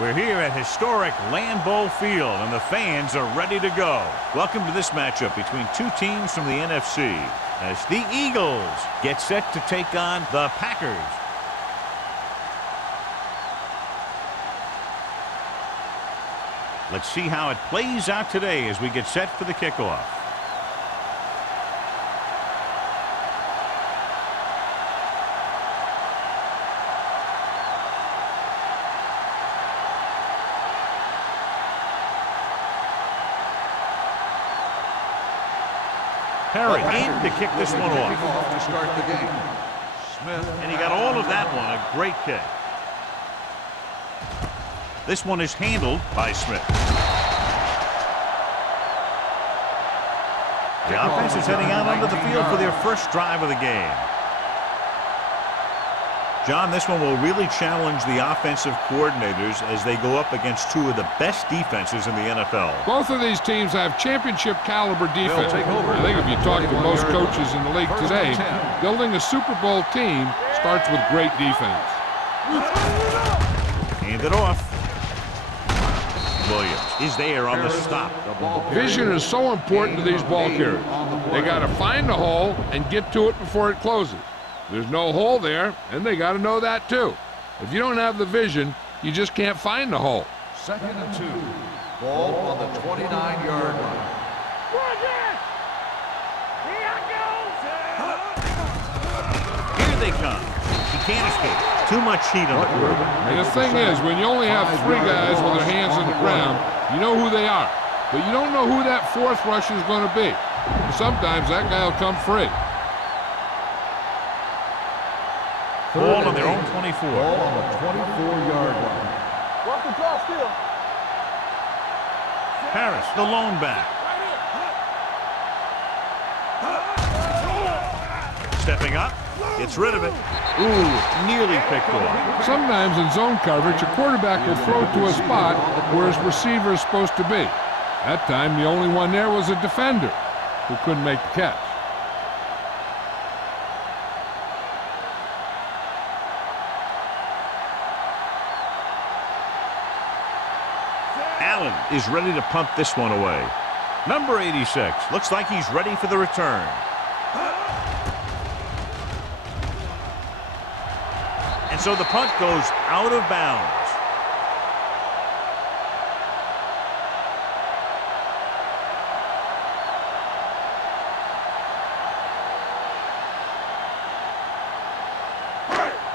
We're here at historic Lambeau Field, and the fans are ready to go. Welcome to this matchup between two teams from the NFC as the Eagles get set to take on the Packers. Let's see how it plays out today as we get set for the kickoff. Perry in to kick this one off. To start the game. Smith. And he got all of that one. A great kick. This one is handled by Smith. The offense is heading out onto the field for their first drive of the game. John, this one will really challenge the offensive coordinators as they go up against two of the best defenses in the NFL. Both of these teams have championship caliber defense. I think if you talk to most coaches in the league today, building a Super Bowl team starts with great defense. Hand it off. Williams is there on the stop. Vision is so important to these ball carriers. They got to find the hole and get to it before it closes. There's no hole there, and they got to know that too. If you don't have the vision, you just can't find the hole. 2nd and 2. Ball on the 29-yard line. Here they come. He can't escape. Too much heat on the quarterback. And the thing is, when you only have 3 guys with their hands on the ground, you know who they are. But you don't know who that 4th rusher is going to be. And sometimes that guy will come free. Ball on their own 24. Ball on the 24-yard line. What's the draw still? Harris, the lone back. Stepping up, gets rid of it. Ooh, nearly picked off. Sometimes in zone coverage, a quarterback will throw to a spot where his receiver is supposed to be. That time, the only one there was a defender who couldn't make the catch. Allen is ready to punt this one away. Number 86 looks like he's ready for the return. And so the punt goes out of bounds.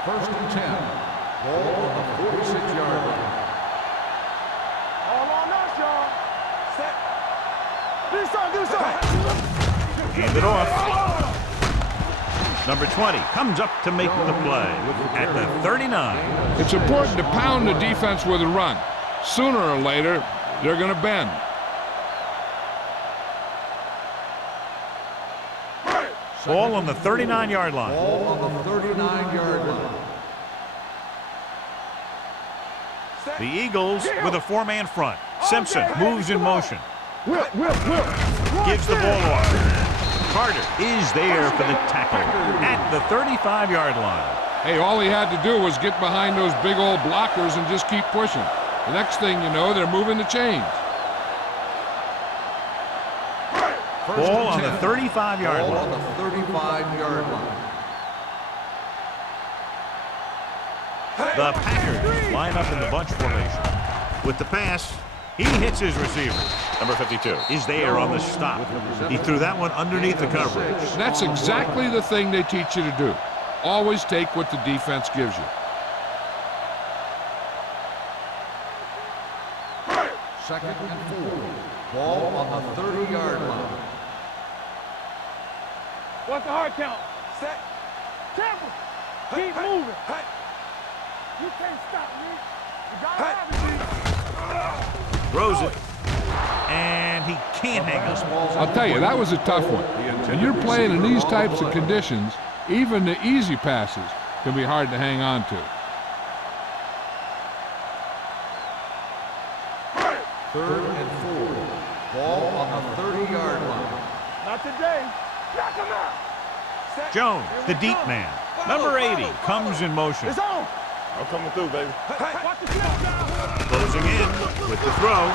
First and 10. Ball on the 46-yard line. Hand it off. Number 20 comes up to make the play at the 39. It's important to pound the defense with a run. Sooner or later, they're going to bend. Ball on the 39-yard line. Ball on the 39-yard line. The Eagles with a 4-man front. Simpson moves in motion. Gives the ball off. Carter is there for the tackle at the 35-yard line. Hey, all he had to do was get behind those big old blockers and just keep pushing. The next thing you know, they're moving the chains. Ball on the 35-yard line. Ball on the 35-yard line. The Packers line up in the bunch formation. With the pass, he hits his receiver. Number 52 is there on the stop. He threw that one underneath the coverage. That's exactly the thing they teach you to do. Always take what the defense gives you. 2nd and 4. Ball on the 30-yard line. What's the hard count? Set. Temple. Keep moving. You can't stop me. You gotta have it, Throws it. And he can't hang on. I'll tell you, that was a tough one. When you're playing in these types of conditions, even the easy passes can be hard to hang on to. 3rd and 4. Ball on the 30-yard line. Not today. Knock him out. Jones, the deep man. Number 80 comes in motion. It's on. I'm coming through, baby. Watch the shot now. Closing in with the throw.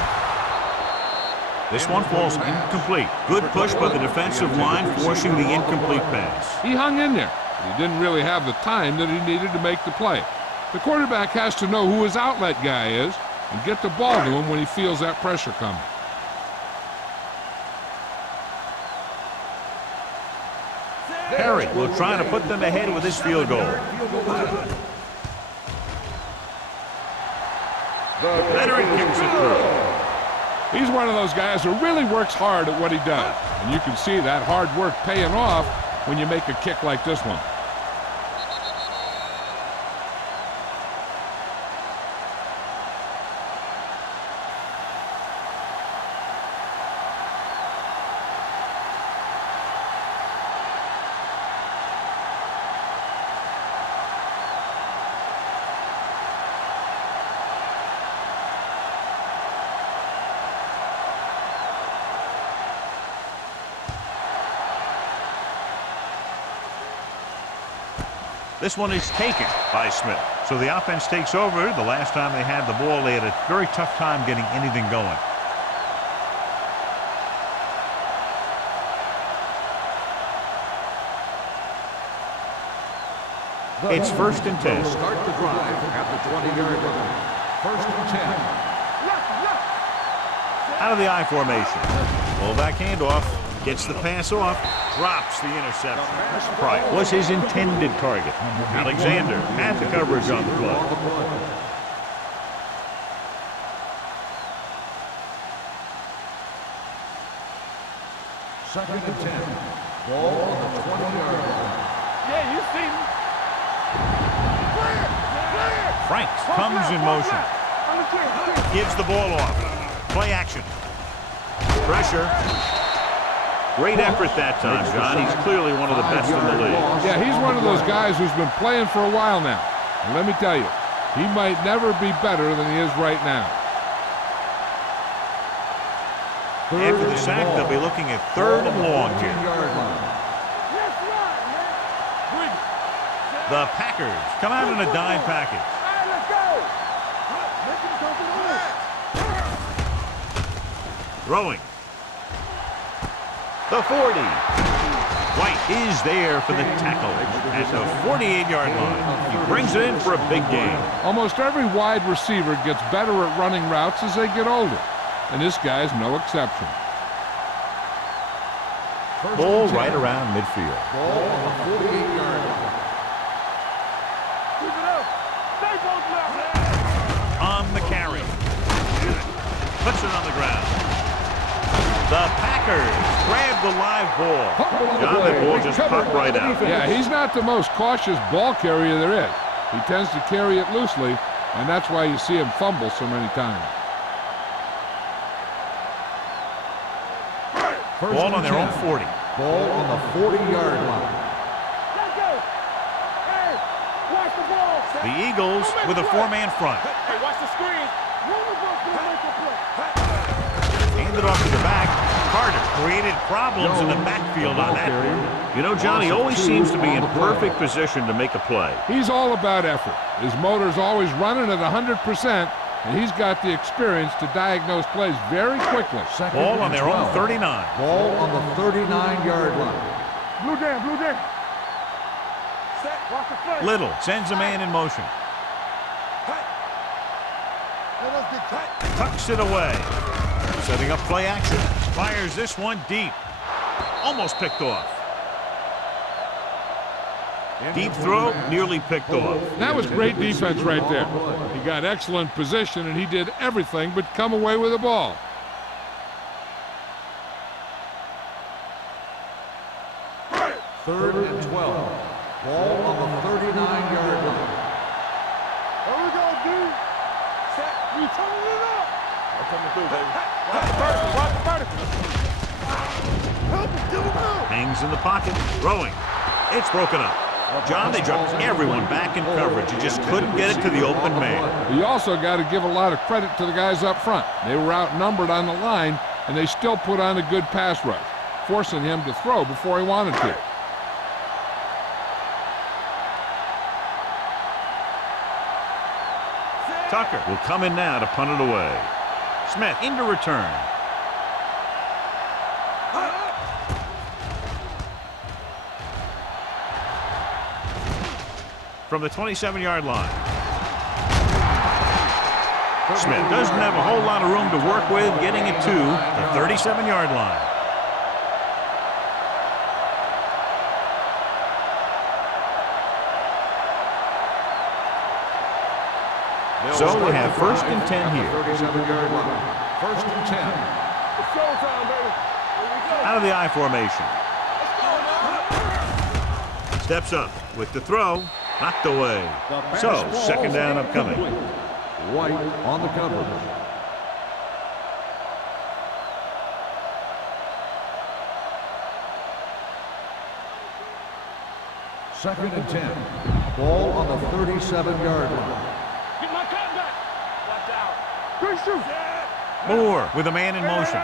This one falls incomplete. Good push by the defensive line, forcing the incomplete pass. He hung in there, but he didn't really have the time that he needed to make the play. The quarterback has to know who his outlet guy is and get the ball to him when he feels that pressure coming. Perry will try to put them ahead with his field goal. Veteran kicks it through. He's one of those guys who really works hard at what he does. And you can see that hard work paying off when you make a kick like this one. This one is taken by Smith. So the offense takes over. The last time they had the ball, they had a very tough time getting anything going. It's 1st and 10. Start the drive at the 20-yard line. 1st and 10. Out of the I formation. Fullback handoff. Gets the pass off. Drops the interception. Price was his intended target. Alexander had the coverage on the play. 2nd and 10. Ball on the 20-yard line. Yeah, you see me. Clear! Clear! Franks comes in motion. Gives the ball off. Play action. Pressure. Great effort that time, John. He's clearly one of the best in the league. Yeah, he's one of those guys who's been playing for a while now. And let me tell you, he might never be better than he is right now. After the sack, they'll be looking at 3rd and long here. The Packers come out in a dime package. Throwing. The 40. White is there for the tackle at the 48-yard line. He brings it in for a big gain. Almost every wide receiver gets better at running routes as they get older, and this guy's no exception. Ball right around midfield. Ball on the 48-yard line. Keep it up. Stay both left. On the carry. Puts it on the ground. The Packers grab the live ball. John, that ball just popped right out. Yeah, he's not the most cautious ball carrier there is. He tends to carry it loosely, and that's why you see him fumble so many times. Ball on their own 40. Ball on the 40-yard line. Let's go. Hey, watch the ball. The Eagles with a 4-man front. Hey, watch the screen. Handed off to the back. Carter created problems in the backfield on that. You know, John, he always seems to be in perfect position to make a play. He's all about effort. His motor's always running at 100%, and he's got the experience to diagnose plays very quickly. Ball on their own 39. Ball on the 39-yard line. Blue jam, blue jam. Set, watch the play. Little sends a man in motion. Tucks it away. Setting up play action. Fires this one deep. Almost picked off. Deep throw, nearly picked off. That was great defense right there. He got excellent position, and he did everything but come away with the ball. Third and 12. Ball on the 39-yard line. There we go, dude. Set, we turning it up. I'm coming through, baby. Watch the vertical, watch the vertical. Help him, give him out. Hangs in the pocket, throwing. It's broken up. John, they dropped everyone back in coverage. You just couldn't get it to the open man. You also got to give a lot of credit to the guys up front. They were outnumbered on the line, and they still put on a good pass rush, forcing him to throw before he wanted to. Tucker will come in now to punt it away. Smith into return. From the 27-yard line. Smith doesn't have a whole lot of room to work with, getting it to the 37-yard line. So we have 1st and 10 here. 37-yard line. 1st and 10. It's showtime, baby. Here we go. Out of the I formation. Steps up with the throw. Knocked away. So, 2nd down upcoming. White on the coverage. Second and 10. Ball on the 37-yard line. Get my cut back. Watch out. Good shoot. Moore with a man in motion.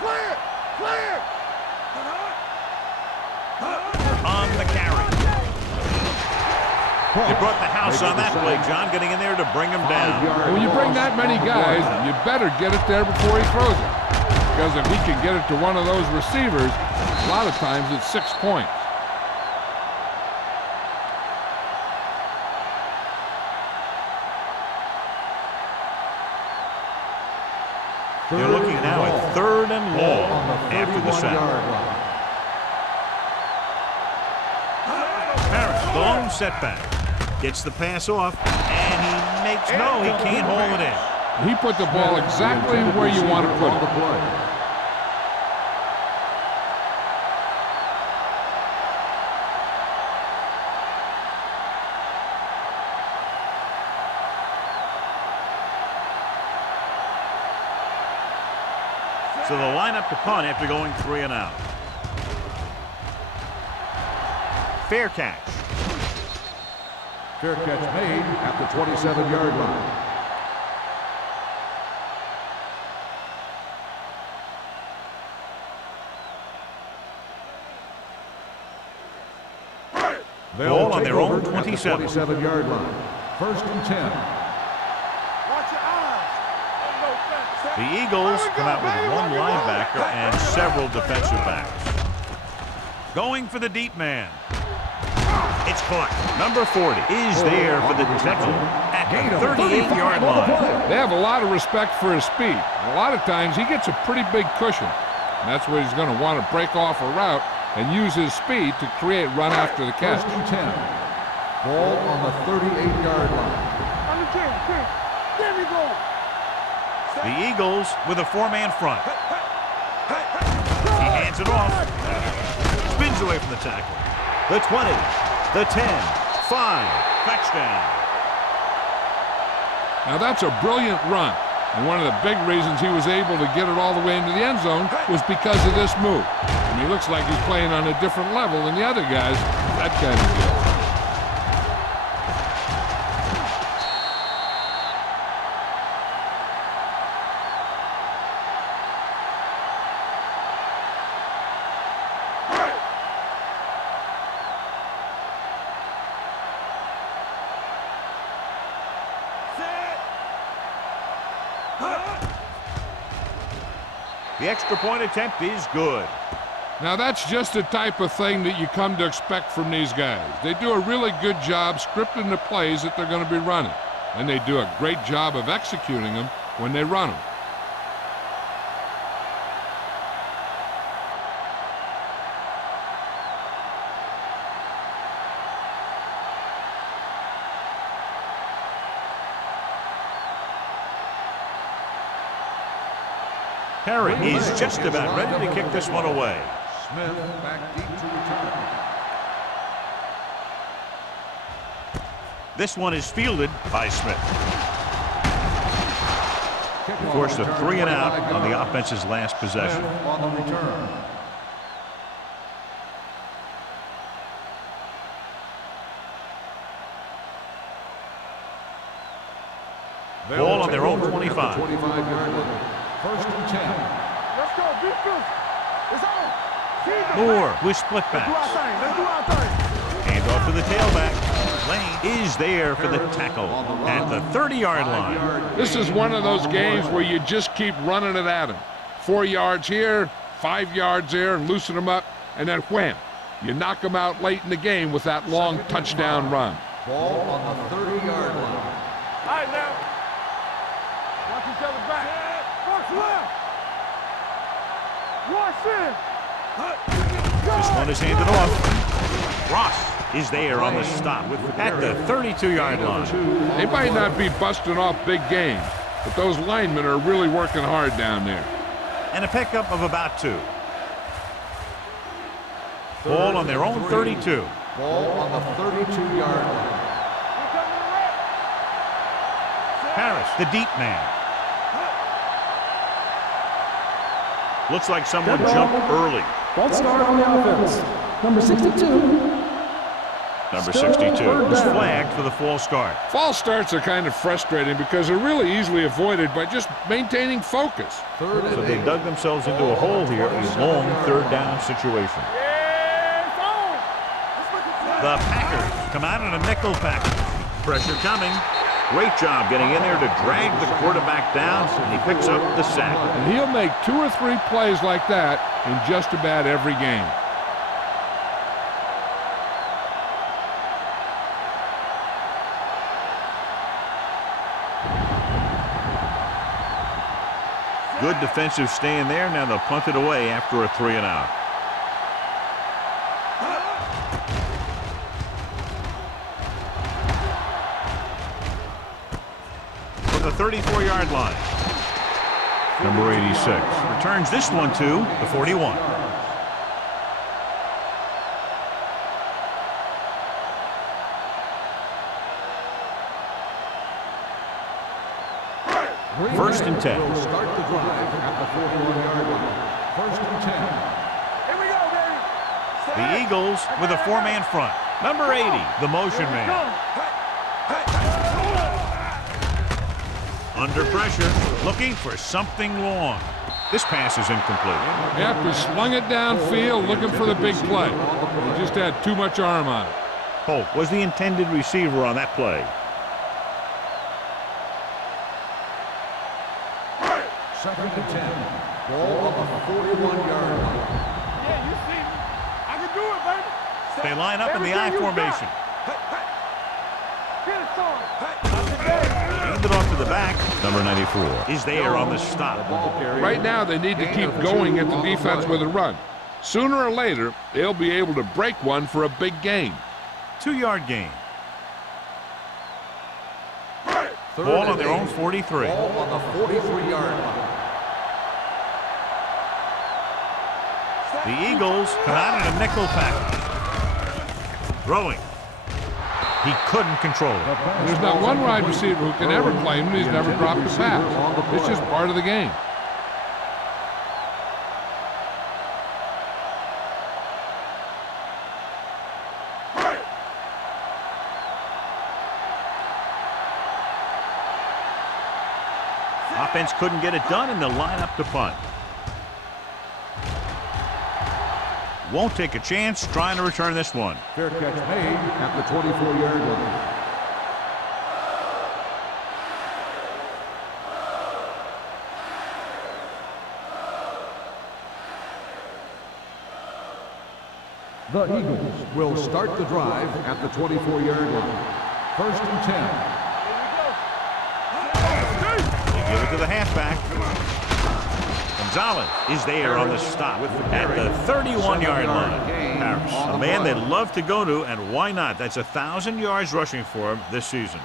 Clear. Clear. On the carry. You brought the house on that play, John, getting in there to bring him down. And when you bring that many guys, you better get it there before he throws it. Because if he can get it to one of those receivers, a lot of times it's 6 points. They're looking now at 3rd and long after the sack. Harris, the lone setback. Gets the pass off, and he makes no, he can't hold it in. He put the ball exactly where you want to put it. So they'll line up to punt after going 3 and out. Fair catch. Fair catch made at the 27-yard line. Ball on their own 27. 27-yard line. 1st and 10. Watch your eyes. Ain't no fence. The Eagles come out with 1 linebacker and several defensive backs. Going for the deep man. It's caught. Number 40 is there for the detection at the 38-yard line. They have a lot of respect for his speed. A lot of times he gets a pretty big cushion. And that's where he's going to want to break off a route and use his speed to create run after the catch. 1st and 10. Ball on the 38-yard line. On the 10. There we go. The Eagles with a 4-man front. He hands it off. Spins away from the tackle. The 20, the 10, 5, touchdown. Now that's a brilliant run. And one of the big reasons he was able to get it all the way into the end zone was because of this move. And he looks like he's playing on a different level than the other guys. That kind of deal. The extra point attempt is good. Now that's just the type of thing that you come to expect from these guys. They do a really good job scripting the plays that they're going to be running. And they do a great job of executing them when they run them. Perry is just about ready to kick this one away. Smith back deep to return. This one is fielded by Smith. Forced a 3 and out on the offense's last possession. Smith on the return. Ball on their own 25. 25-yard line. 1st and 10. Let's go. Defense. It's on. Moore with split Let's do our backs. thing. Let's do our thing. Hand off to the tailback. lane is there for the tackle at the 30-yard line. This is one of those games where you just keep running it at them. 4 yards here, 5 yards there, and loosen them up, and then wham. You knock them out late in the game with that long touchdown run. Ball on the 30-yard line. All right, now. Watch each other back. First left. Watch in. This one is handed off. Ross is there on the stop at the 32-yard line. They might not be busting off big games, but those linemen are really working hard down there. And a pickup of about 2. Ball on their own 32. Ball on the 32-yard line. Harris, the deep man. Looks like someone jumped early. False start on the offense. Number 62. Number 62 was flagged for the false start. False starts are kind of frustrating because they're really easily avoided by just maintaining focus. Third and So they 8. dug themselves into a hole here, a long third down situation. The Packers come out in a nickel package. Pressure coming. Great job getting in there to drag the quarterback down, and he picks up the sack. And he'll make 2 or 3 plays like that in just about every game. Good defensive stand there. Now they'll punt it away after a 3 and out. From the 34-yard line. Number 86 returns this one to the 41. First and 10. Will start the drive at the 41-yard line. First and 10. Here we go, baby. The Eagles with a 4-man front. Number 80, the motion man. Under pressure, looking for something long. This pass is incomplete. Yep, he slung it downfield looking for the big play. He just had too much arm on it. Holt was the intended receiver on that play. Second and 10. Ball on the 41-yard line. Yeah, you see me. I can do it, baby. They line up in the I Everything you got. formation. Get it on. Hand it off to the back. Number 94 is there on the stop. Right now, they need to keep going at the defense with a run. Sooner or later, they'll be able to break one for a big gain. 2-yard gain. Third Ball and on their 8. own 43. Ball on the 43-yard line. The Eagles come out in a nickel package. Throwing. He couldn't control it. There's not one wide receiver who can ever claim he's never dropped a pass. It's just part of the game. Offense couldn't get it done, and they'll line up to punt. Won't take a chance trying to return this one. Fair catch made at the 24-yard line. The Eagles will start the drive at the 24-yard line. First and 10. They give it to the halfback. Gonzalez is there on the stop at the 31-yard line. Harris, a man they'd love to go to, and why not? That's 1,000 yards rushing for him this season.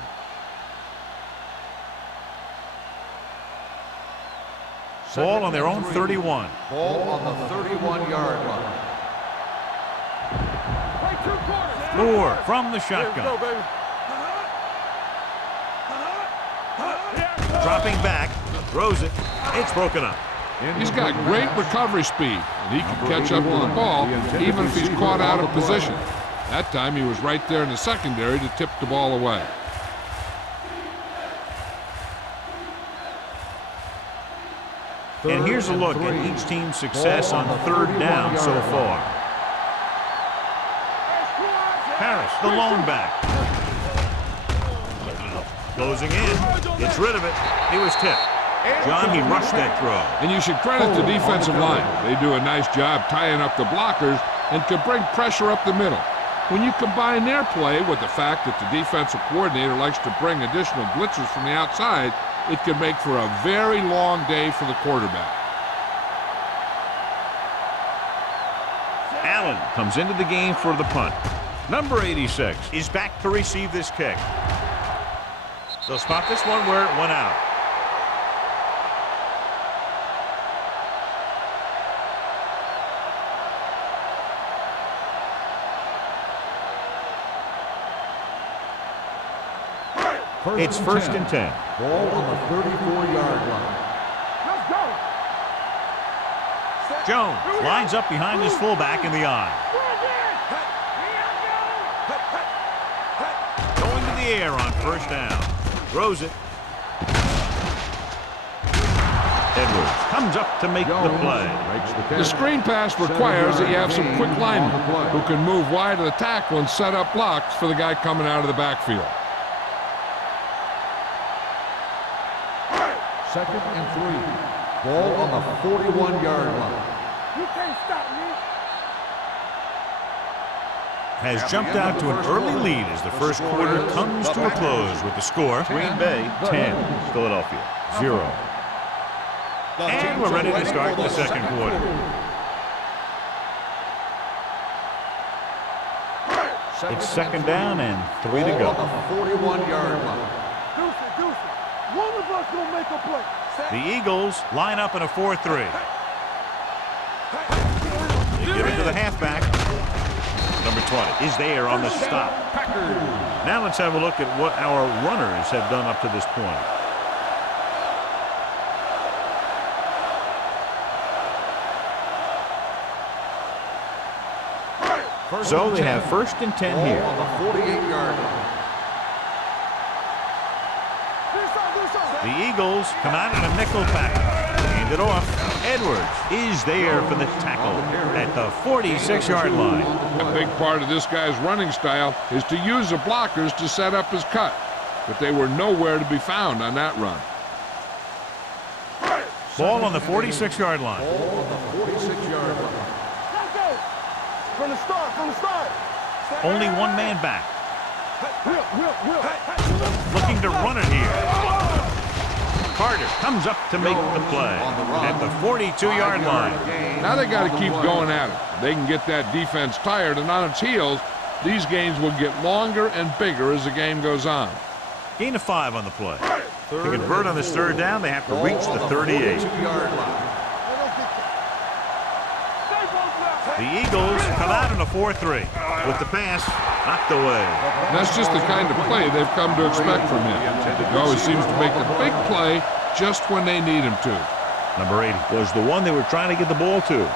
Ball on their own 31. Ball on the 31-yard line. Moore from the Here we go, shotgun. baby. Dropping back, throws it. It's broken up. He's got great recovery speed, and he can catch up to the ball even if he's caught out of position. That time he was right there in the secondary to tip the ball away. And here's a look at each team's success on third down so far. Harris, the lone back. Closing in. Gets rid of it. He was tipped. John, he rushed that throw. And you should credit the defensive line. They do a nice job tying up the blockers and can bring pressure up the middle. When you combine their play with the fact that the defensive coordinator likes to bring additional blitzers from the outside, it can make for a very long day for the quarterback. Allen comes into the game for the punt. Number 86 is back to receive this kick. They'll spot this one where it went out. It's first and 10. Ball on the 34-yard line. Let's go. Jones lines up behind his fullback in the eye. Going to the air on first down. Throws it. Edwards comes up to make the play. The screen pass requires that you have some quick linemen who can move wide of the tackle and set up blocks for the guy coming out of the backfield. Second and 3. Ball on the 41-yard line. You can't stop me. Has jumped out to an early lead as the first quarter comes to a close with the score. Green Bay 10, Philadelphia 0. And we're ready to start the second quarter. It's second down and 3 to go. On the 41-yard line. Deuce. One of us gonna make a play. The Eagles line up in a 4-3. They give it to the halfback. Number 20 is there on the stop. Now let's have a look at what our runners have done up to this point. So they have first and 10 here. On the 48-yard line. The Eagles come out in a nickel package. Hand it off. Edwards is there for the tackle at the 46-yard line. A big part of this guy's running style is to use the blockers to set up his cut, but they were nowhere to be found on that run. Ball on the 46-yard line. Ball on the 46-yard line. Let's go. From the start. Only one man back. Will. Looking to run it here. Carter comes up to make the play at the 42-yard line. Now they got to keep going at it. They can get that defense tired and on its heels. These games will get longer and bigger as the game goes on. Gain of 5 on the play. To convert on this third down, they have to reach the 38. The Eagles come out in a 4-3 with the pass knocked away. That's just the kind of play they've come to expect from him. He always seems to make the big play just when they need him to. Number 80 was the one they were trying to get the ball to.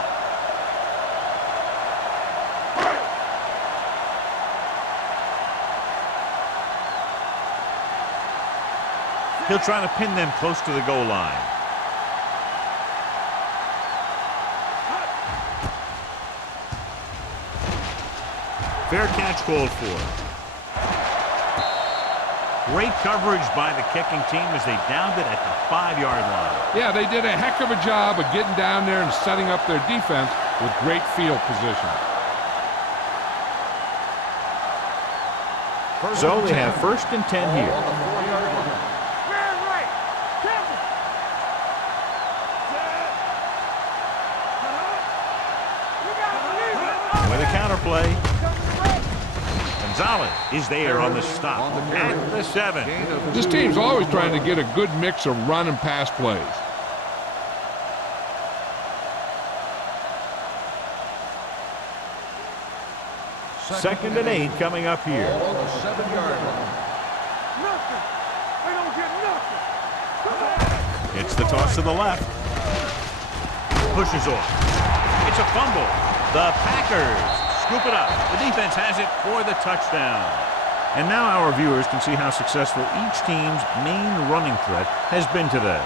He'll try to pin them close to the goal line. Fair catch called for. Great coverage by the kicking team as they downed it at the 5-yard line. Yeah, they did a heck of a job of getting down there and setting up their defense with great field position. So they have first and 10 here. With a counterplay. Gonzalez is there on the stop at the 7. This team's always trying to get a good mix of run and pass plays. Second and 8 coming up here. On the 7-yard line. Nothing. They don't get nothing. Come on. It's the toss to the left. Pushes off. It's a fumble. The Packers scoop it up. The defense has it for the touchdown. And now our viewers can see how successful each team's main running threat has been today.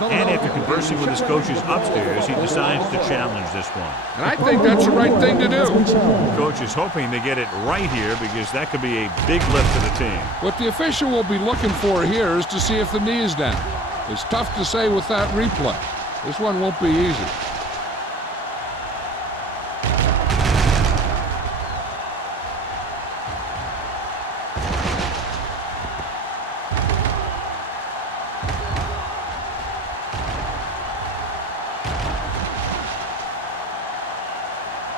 And after conversing with his coaches upstairs, he decides to challenge this one. And I think that's the right thing to do. The coach is hoping to get it right here because that could be a big lift to the team. What the official will be looking for here is to see if the knee is down. It's tough to say with that replay. This one won't be easy.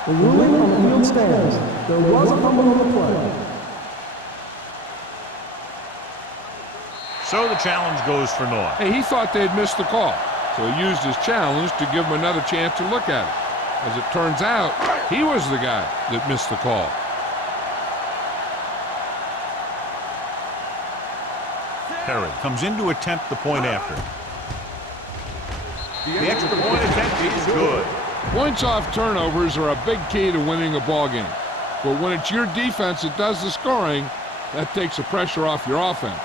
The ruling on the field stands. There was a fumble on the play. So the challenge goes for naught. Hey, he thought they'd missed the call, so he used his challenge to give him another chance to look at it. As it turns out, he was the guy that missed the call. Perry comes in to attempt the point after. The extra point attempt is good. Points off turnovers are a big key to winning a ball game. But when it's your defense that does the scoring, that takes the pressure off your offense.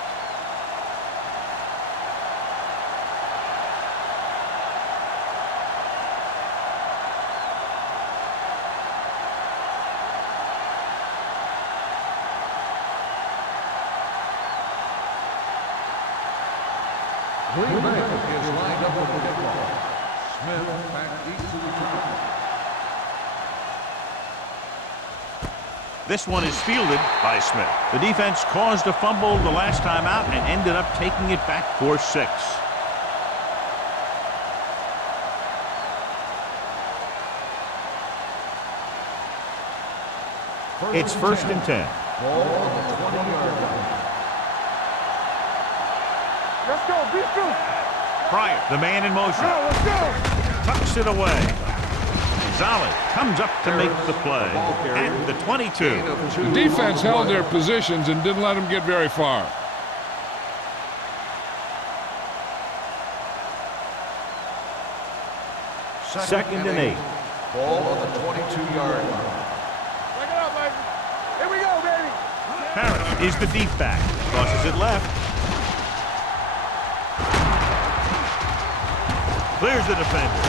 Green Bay is lined up with the football. Smith back deep to return. This one is fielded by Smith. The defense caused a fumble the last time out and ended up taking it back for 6. It's first and 10. Ball on the 20-yard line. Let's go, beat through. Pryor, the man in motion, Let's go. tucks it away. Gonzalez comes up to make the play at the 22. The defense held their positions and didn't let them get very far. Second and 8. Ball on the 22-yard line. Break it up, baby. Here we go, baby. Parrish is the deep back. Crosses it left. Clears the defender.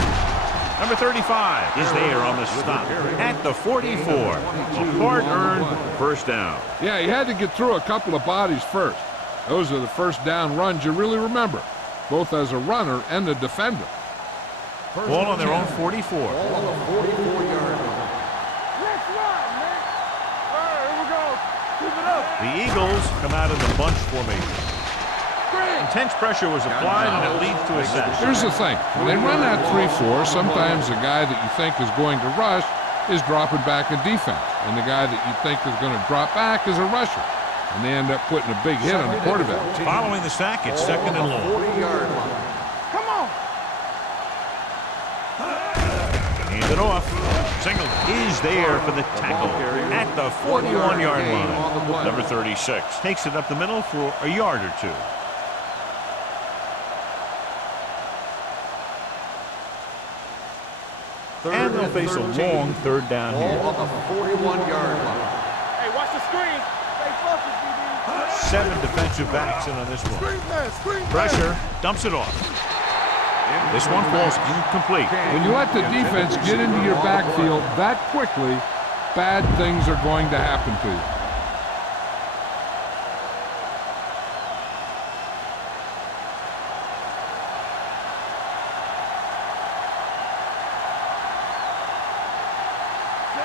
Number 35 is there on the stop at the 44. A hard-earned first down. Yeah, he had to get through a couple of bodies first. Those are the first down runs you really remember, both as a runner and a defender. Ball on their own 44. Ball on the 44-yard line. Let's run, man. All right, here we go. Keep it up. The Eagles come out in the bunch formation. Intense pressure was applied, and it leads to a sack. Here's the thing. When they run that 3-4, sometimes the guy that you think is going to rush is dropping back in defense, and the guy that you think is going to drop back is a rusher, and they end up putting a big hit on the quarterback. Following the sack, it's second and long. 40-yard line. Come on. Hand it off. Singleton is there for the tackle at the 41-yard line. Number 36 takes it up the middle for a yard or two. And they'll face a long third down Ball here. on the 41-yard line. Hey, watch the screen. Stay focused, BB. 7 defensive backs in on this one. Screen pass, screen pass. Pressure, dumps it off. This one falls incomplete. When you let the defense get into your backfield that quickly, bad things are going to happen to you.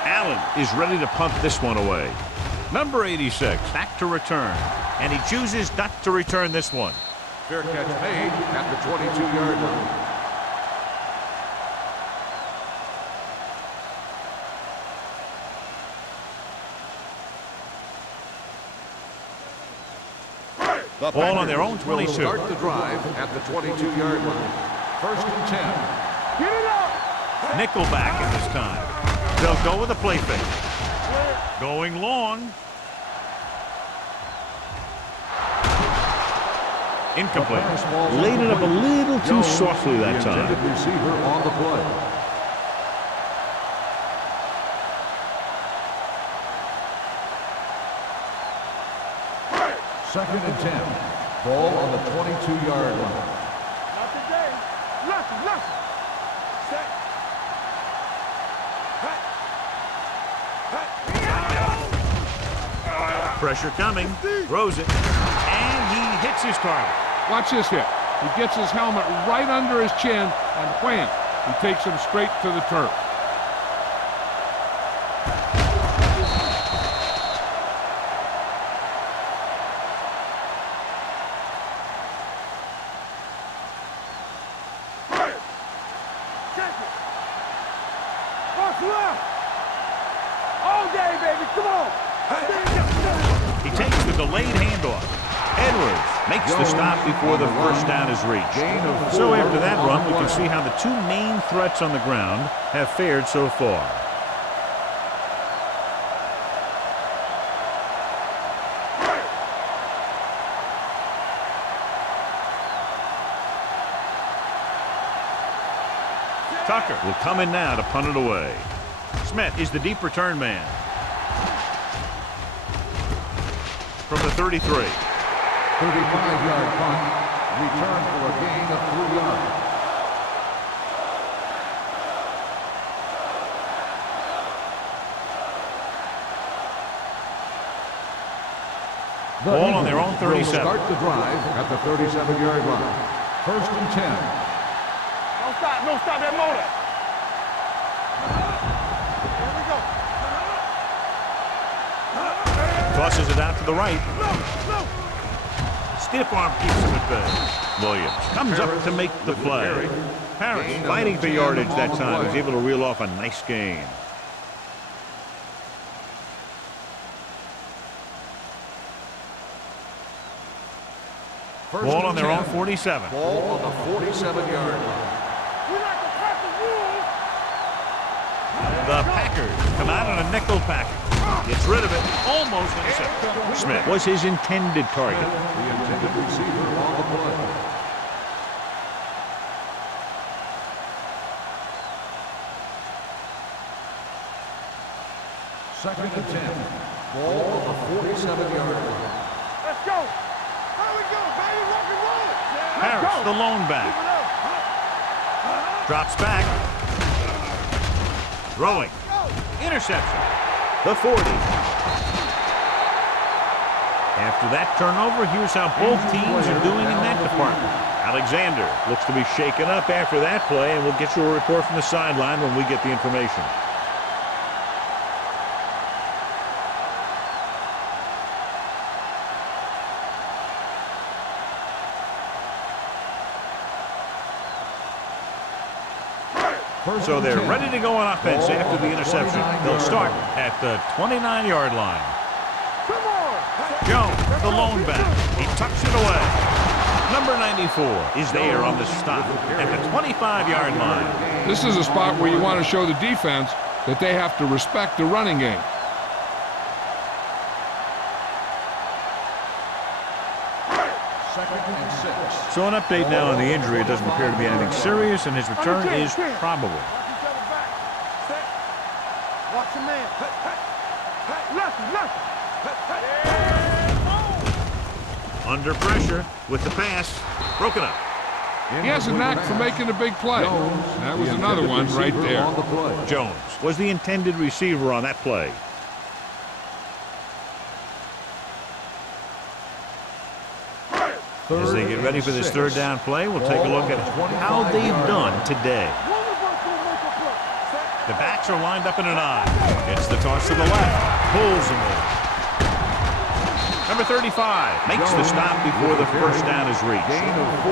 Allen is ready to punt this one away. Number 86 back to return, and he chooses not to return this one. Fair catch made at the 22-yard line. The Ball on their own Packers will 22. Start the drive at the 22-yard line. First and 10. Get it up. Nickel back in this time. They'll go with a play fake. Going long. Incomplete. Laid it up a little too softly that The time. intended receiver on the play. Second and 10. Ball on the 22-yard line. Not today. Listen. Set. Pressure coming. Throws it. And he hits his target. Watch this hit. He gets his helmet right under his chin, and wham, he takes him straight to the turf. Check it. Cross left. All day, baby. Come on. He takes the delayed handoff. Edwards makes the stop before the first down is reached. So after that run, we can see how the two main threats on the ground have fared so far. Tucker will come in now to punt it away. Smith is the deep return man. From the 33. 35-yard punt. Return for a gain of 3 yards. Ball on their own 37. Start the drive at the 37-yard line. First and 10. Don't stop that motor. Here we go. Tosses it out to the right. Stiff arm keeps him at bay. Williams comes up to make the play. Harris fighting for yardage that time. Was able to reel off a nice gain. Ball on their own 47. Ball on the 47-yard line. We like to pass the rules. The Packers come out on a nickel package. Gets rid of it. Almost intercepted. Smith was his intended target. The intended receiver on the play. Second and 10. Ball on the 47-yard line. Let's go. How we go, baby? Rock and roll it. Harris, the lone back. Drops back. Throwing. Interception. The 40. After that turnover, here's how both teams are doing in that department. Alexander looks to be shaken up after that play, and we'll get you a report from the sideline when we get the information. So they're ready to go on offense after the interception. They'll start at the 29-yard line. Come on. Jones, the lone back. He tucks it away. Number 94 is there on the stop at the 25-yard line. This is a spot where you want to show the defense that they have to respect the running game. Second and 6. So an update now on the injury. It doesn't appear to be anything serious, and his return is probable. Watch each other back. Set. Watch your man. Left. Under pressure with the pass. Broken up. He has a knack for making a big play. That was another one right there. On the play. Jones was the intended receiver on that play. As they get ready for this third down play, we'll take a look at how they've done today. The backs are lined up in an I. It's the toss to the left. Pulls him in. Number 35 makes the stop before the first down is reached.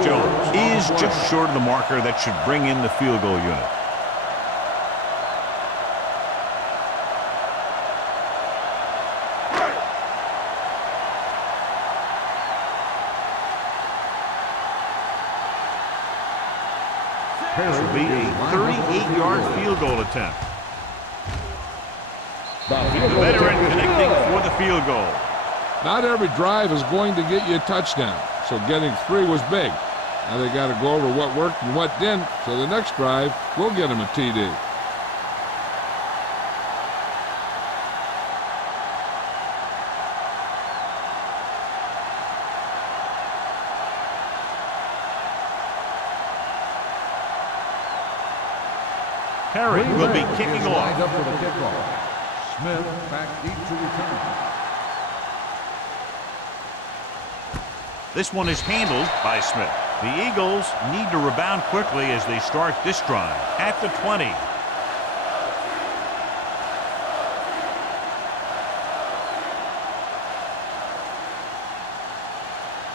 Jones is just short of the marker that should bring in the field goal unit. This will be a 38-yard field goal attempt. The veteran connecting for the field goal. Not every drive is going to get you a touchdown, so getting 3 was big. Now they got to go over what worked and what didn't, so the next drive will get them a TD. Perry will be kicking Lined off. up for the kickoff. Smith back deep to return. This one is handled by Smith. The Eagles need to rebound quickly as they start this drive at the 20.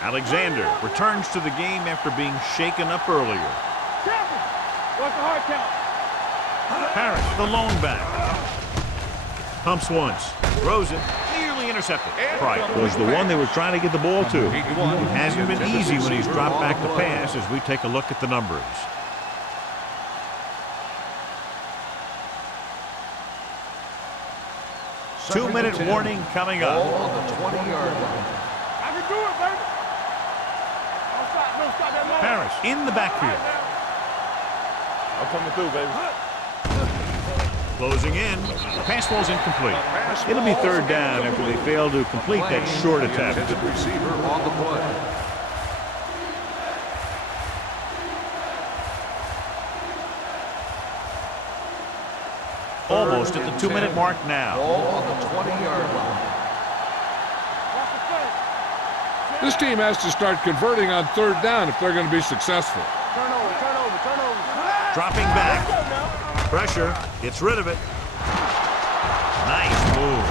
Alexander returns to the game after being shaken up earlier. Careful. What's the hard count? Harris, the lone back. Pumps once. Throws it. Nearly intercepted. Price was the one they were trying to get the ball to. It hasn't been easy when he's dropped back to pass as we take a look at the numbers. Two-minute warning coming up. On the 20-yard line. I can do it, baby. Don't stop. Don't stop that moment. Harris in the backfield. I'm coming through, baby. Closing in. Pass ball's incomplete. It'll be third down after they fail to complete that short attempt. Intended receiver on the play. Almost at the 2-minute mark now. Ball on the 20-yard line. Watch the play. This team has to start converting on third down if they're going to be successful. Turnover, turnover, turnover. Dropping back. Pressure. Gets rid of it. Nice move.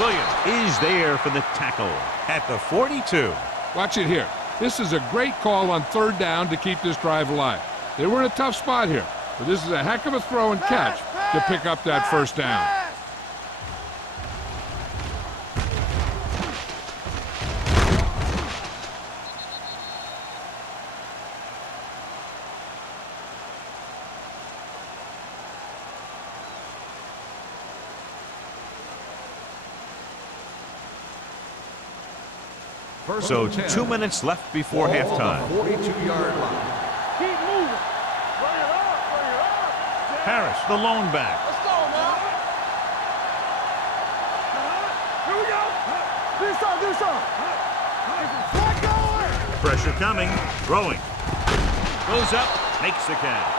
Williams is there for the tackle at the 42. Watch it here. This is a great call on third down to keep this drive alive. They were in a tough spot here, but this is a heck of a throw and catch to pick up that first down. First So and 10. 2 minutes left before Ball halftime. on the 42-yard line. Keep moving. Bring it up, bring it up. Harris, the lone back. Let's go now. Here we go. Do something, do something. Flag going. Pressure coming. Throwing. Goes up. Makes the catch.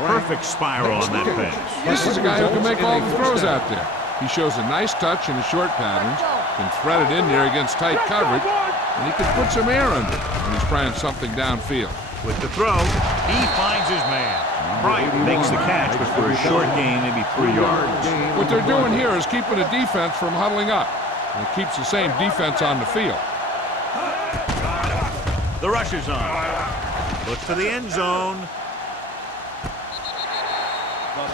Perfect spiral on that pass. This is a guy who can make all the throws out there. He shows a nice touch in the short patterns, can thread it in there against tight coverage, and he can put some air under it when he's trying something downfield. With the throw, he finds his man. Bryant makes the catch, but for a short gain, maybe 3 yards. What they're doing here is keeping the defense from huddling up, and it keeps the same defense on the field. The rush is on. Looks to the end zone.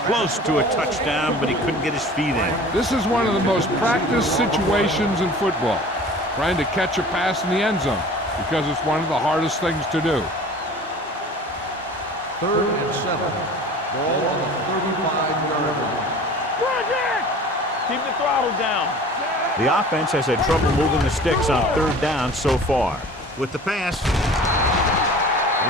Close to a touchdown, but he couldn't get his feet in. This is one of the most practiced situations in football, trying to catch a pass in the end zone, because it's one of the hardest things to do. 3rd and 7. Ball on the 35-yard line. Keep the throttle down. The offense has had trouble moving the sticks on third down so far. With the pass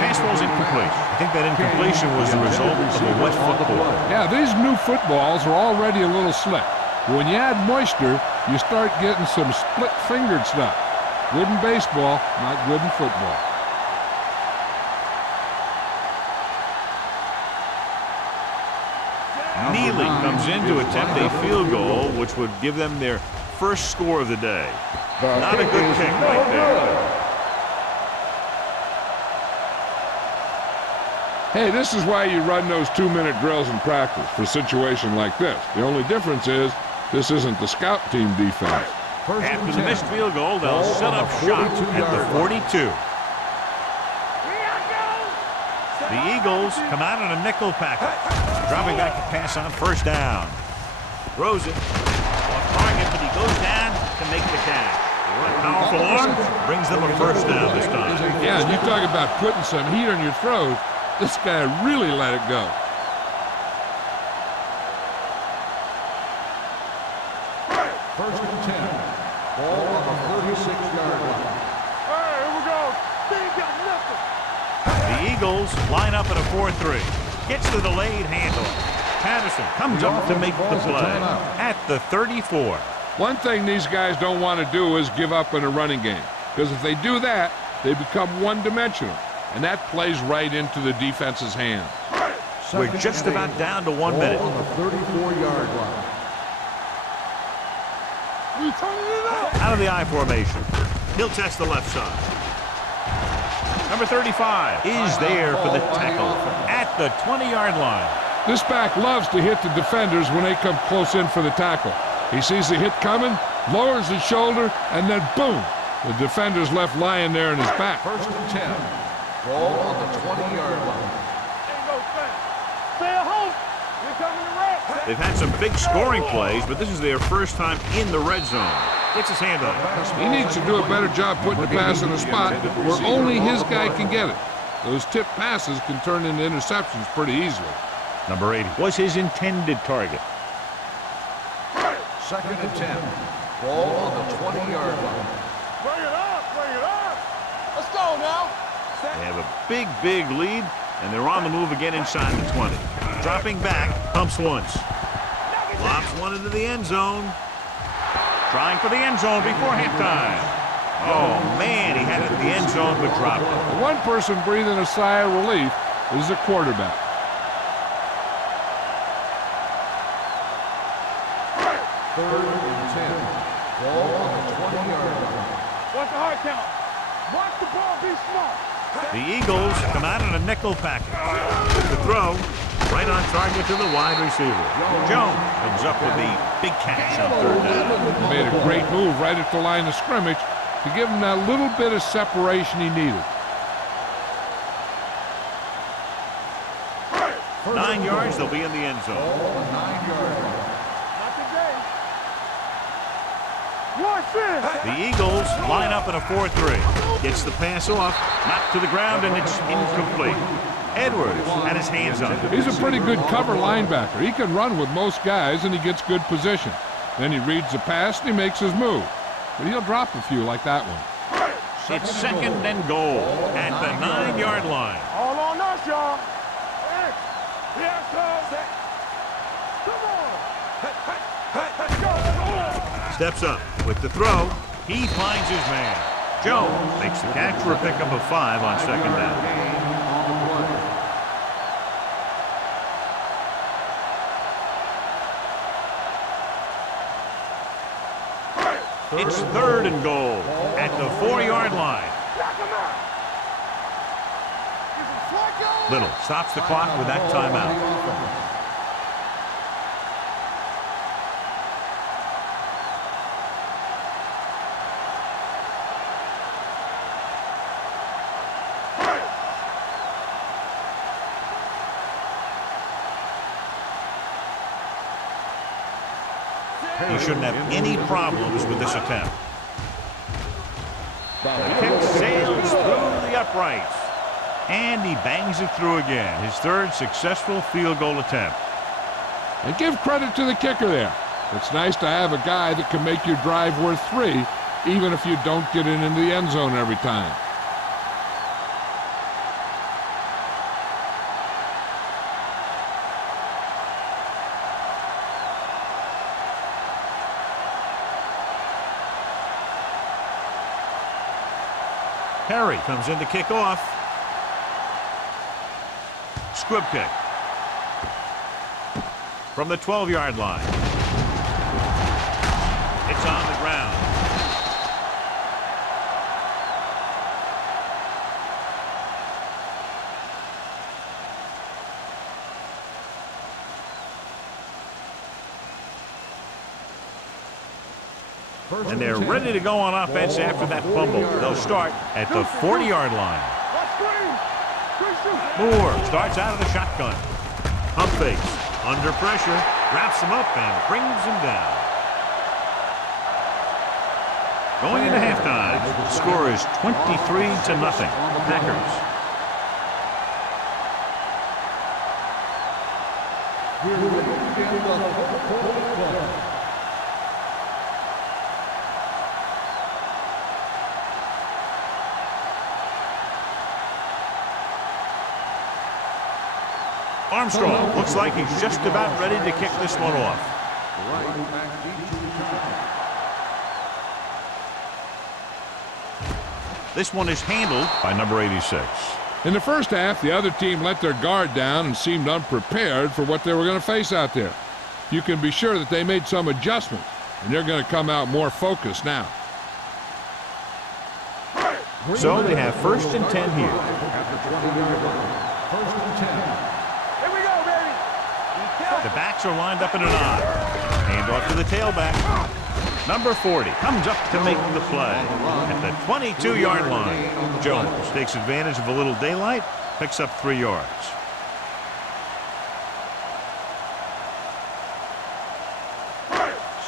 ball's incomplete. I think that incompletion was the result of a wet football. Yeah, these new footballs are already a little slick. But when you add moisture, you start getting some split-fingered stuff. Good in baseball, not good in football. Neely comes in to attempt a field goal, which would give them their first score of the day. Not a good kick right there. Hey, this is why you run those 2-minute drills in practice for a situation like this. The only difference is this isn't the scout team defense. After the missed field goal, they'll set up shop at the 42. The Eagles come out in a nickel package, dropping back to pass on first down. Throws it off target, but he goes down to make the catch. What a powerful arm brings them a first down this time. Yeah, and you talk about putting some heat on your throws. This guy really let it go. First and 10. Ball on the 36-yard line. Hey, here we go. They ain't got nothing. The Eagles line up in a 4-3. Gets the delayed handoff. Patterson comes up to make the play at the 34. One thing these guys don't want to do is give up in a running game, because if they do that, they become one-dimensional, and that plays right into the defense's hands. We're just about down to 1 minute. On the 34-yard line. We turning it up. Out of the I formation. He'll test the left side. Number 35 is there for the tackle at the 20-yard line. This back loves to hit the defenders when they come close in for the tackle. He sees the hit coming, lowers his shoulder, and then boom, the defender's left lying there in his back. First and 10. Ball on the 20-yard line. Ain't no thing. Stay at home. We're coming to rest. They've had some big scoring plays, but this is their first time in the red zone. Gets his hand on it. He needs to do a better job putting the pass in a spot where only his guy can get it. Those tip passes can turn into interceptions pretty easily. Number 80 was his intended target. Second and 10. Ball on the 20-yard line. Bring it up. Bring it up. Let's go now. They have a big, big lead, and they're on the move again inside the 20. Dropping back, pumps once. Lobs one into the end zone. Trying for the end zone before halftime. Oh, man, he had it in the end zone, but dropped it. The one person breathing a sigh of relief is the quarterback. Third and 10. Ball on the 20-yard line. Watch the hard count. Watch the ball be smart. The Eagles come out in a nickel package. With the throw, right on target to the wide receiver. Jones comes up with the big catch on third down. Made a great move right at the line of scrimmage to give him that little bit of separation he needed. 9 yards, they'll be in the end zone. Ball on the 9-yard line. Not today. Watch this. The Eagles line up in a 4-3. Gets the pass off, knocked to the ground, and it's incomplete. Edwards had his hands on it. He's a pretty good cover linebacker. He can run with most guys, and he gets good position. Then he reads the pass, and he makes his move. But he'll drop a few like that one. It's second and goal at the 9-yard line. All on us, y'all. Hey, here comes that. Come on. Let's go. Steps up with the throw. He finds his man. Jones makes the catch for a pickup of 5 on second down. It's third and goal at the 4-yard line. Knock him out. Is it Flacco? Little stops the clock with that timeout. He shouldn't have any problems with this attempt. The kick sails through the uprights. And he bangs it through again. His third successful field goal attempt. And give credit to the kicker there. It's nice to have a guy that can make your drive worth 3, even if you don't get it into the end zone every time. Perry comes in to kick off. Squib kick. From the 12-yard line. It's on the ground. And they're ready to go on offense after that fumble. They'll start at the 40-yard line. Moore starts out of the shotgun. Pump fakes. Under pressure. Wraps him up and brings him down. Going into halftime, the score is 23-0. Packers. We're ready to begin the football club. Armstrong looks like he's just about ready to kick this one off. This one is handled by number 86. In the first half, the other team let their guard down and seemed unprepared for what they were going to face out there. You can be sure that they made some adjustments, and they're going to come out more focused now. So they have 1st and 10 here. At the 20-yard line. 1st and 10. Here we go, baby. The backs are lined up in an I. Hand off to the tailback. Number 40 comes up to make the play at the 22-yard line. Jones takes advantage of a little daylight, picks up 3 yards.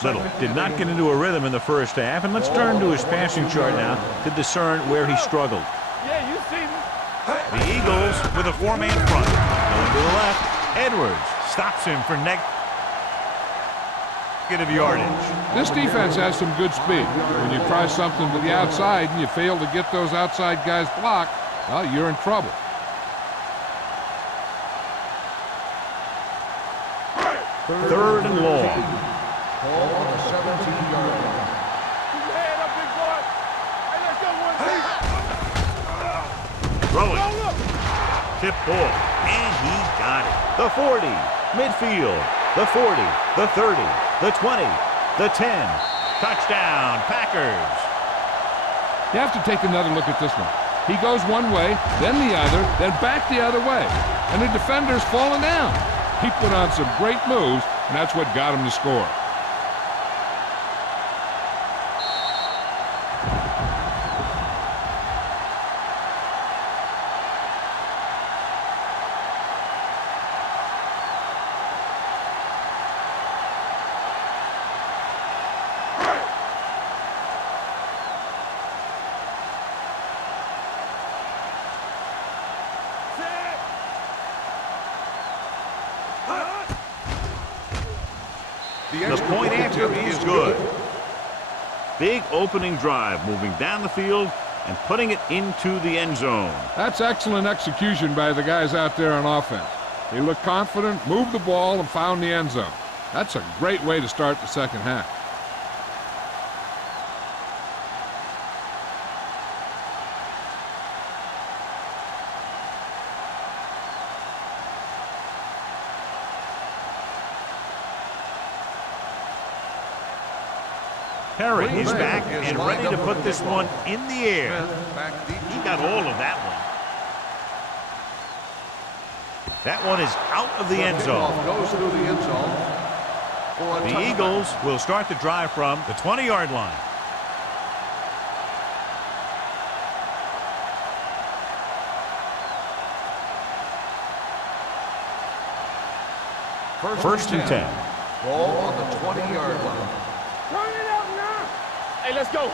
Little did not get into a rhythm in the first half, and let's turn to his passing chart now to discern where he struggled. Yeah, you see me. The Eagles with a 4-man front. Going to the left, Edwards stops him for negative yardage. This defense has some good speed. When you try something to the outside and you fail to get those outside guys blocked, well, you're in trouble. Third and long. Ball on the 17-yard line. Keep your head up, big boy. Hey, let's go, one team. Throwing. Go, look. Tip ball. And he got it. The 40. Midfield. The 40. The 30. The 20. The 10. Touchdown, Packers. You have to take another look at this one. He goes one way, then the other, then back the other way. And the defender's falling down. He put on some great moves, and that's what got him to score. The point after is good. Big opening drive, moving down the field and putting it into the end zone. That's excellent execution by the guys out there on offense. They looked confident, moved the ball, and found the end zone. That's a great way to start the second half. Perry is back and ready to put this one in the air. He got all of that one. That one is out of the end zone. Goes through the end zone. The Eagles will start the drive from the 20-yard line. First and 10. Ball on the 20-yard line. Turn it up now. Hey, let's go.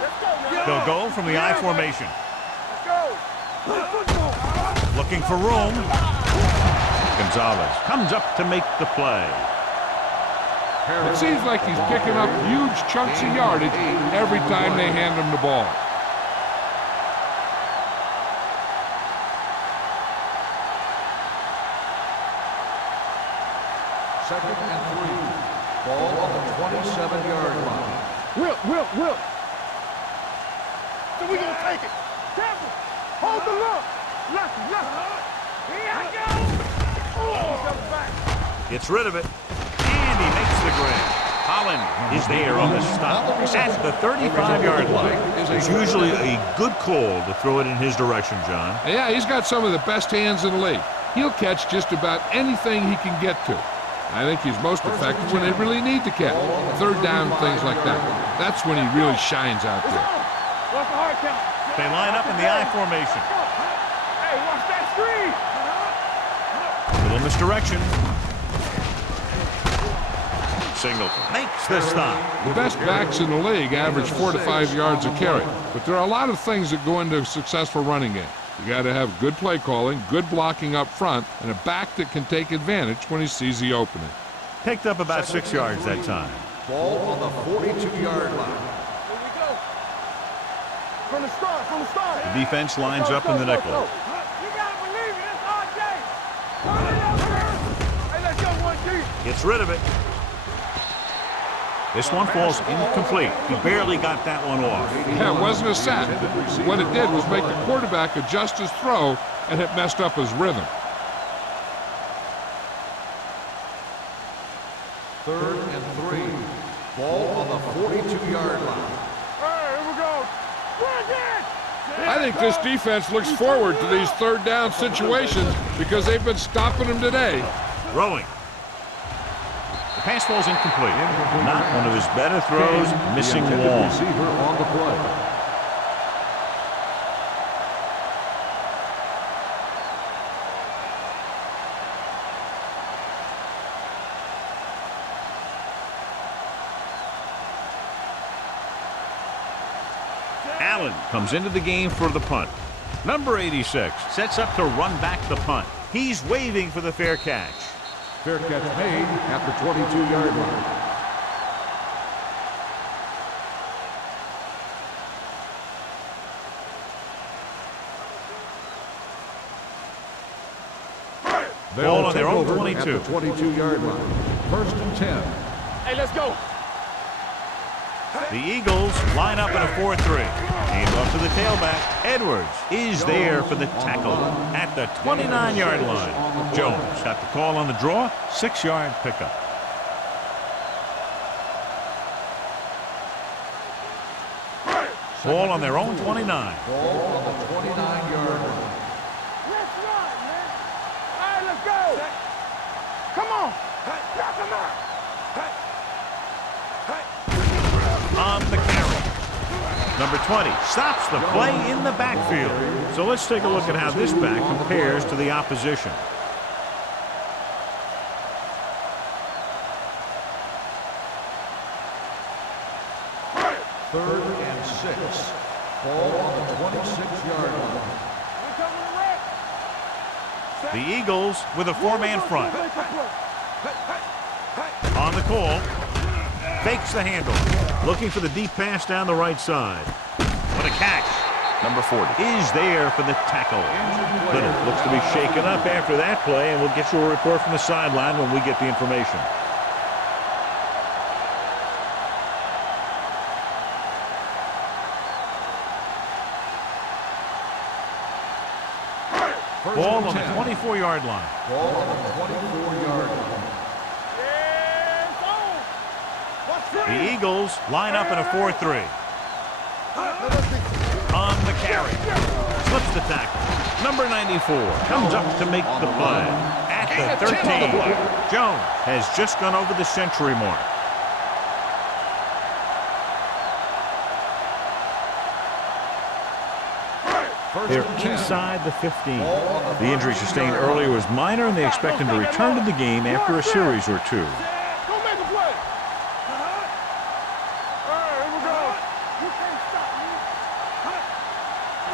Let's go now. They'll go from the I formation. Let's go. Play football. Looking for room. Gonzalez comes up to make the play. It seems like he's picking up huge chunks of yardage every time they hand him the ball. Second and 3. Ball on the 27-yard line. Will. So we gonna take it. Temple. Hold the look. Left. Here I go. Oh, comes back. Gets rid of it. And he makes the grab. Holland is there on the stop at the 35-yard line. It's usually a good call to throw it in his direction, John. Yeah, he's got some of the best hands in the league. He'll catch just about anything he can get to. I think he's most effective when they really need to catch. Third down, things like that. That's when he really shines out there. Watch the hard count. They line up in the I formation. Hey, watch that screen. Little misdirection. Singleton makes the stop. The best backs in the league average 4 to 5 yards a carry. But there are a lot of things that go into a successful running game. You got to have good play calling, good blocking up front, and a back that can take advantage when he sees the opening. Picked up about 6 yards that time. Ball on the 42-yard line. Here we go. From the start. The defense lines up in the nickel. You gotta believe it. It's RJ. Turn it up, man. Hey, let's go, one deep. Gets rid of it. This one falls incomplete. He barely got that one off. Yeah, it wasn't a sack. What it did was make the quarterback adjust his throw, and it messed up his rhythm. 3rd and 3. Ball on the 42-yard line. Hey, here we go. Run it! I think this defense looks forward to these third down situations because they've been stopping them today. Throwing. The pass falls incomplete. Not one of his better throws, missing The intended long. receiver on the play. Allen comes into the game for the punt. Number 86 sets up to run back the punt. He's waving for the fair catch. Fair catch made at the 22-yard line. Ball on their take own over 22. At the 22-yard line. 1st and 10. Hey, let's go. The Eagles line up in a 4-3. Hand off to the tailback. Edwards is there for the tackle at the 29-yard line. Jones got the call on the draw. 6-yard pickup. Ball on their own 29. Ball on the 29-yard line. Let's run, man. All right, let's go. Come on. Knock him out. On the carry. Number 20 stops the play in the backfield. So let's take a look at how this back compares to the opposition. Third and 6. Ball on the 26-yard line. We're coming to wreck. The Eagles with a 4-man front. On the call. Fakes the handle. Looking for the deep pass down the right side. What a catch. Number 40 is there for the tackle. Little looks to be shaken up after that play, and we'll get you a report from the sideline when we get the information. Ball on the 24-yard line. Ball on the 24-yard line. Yes, on. What's that? The Eagles line up in a 4-3. On the carry. Slips the tackle. Number 94 comes up to make the play. At the 13. Jones has just gone over the century mark. They're inside the 15. The injury sustained earlier was minor, and they expect him to return to the game after a series or two. Go make a play. All right, here we go. You can't stop me.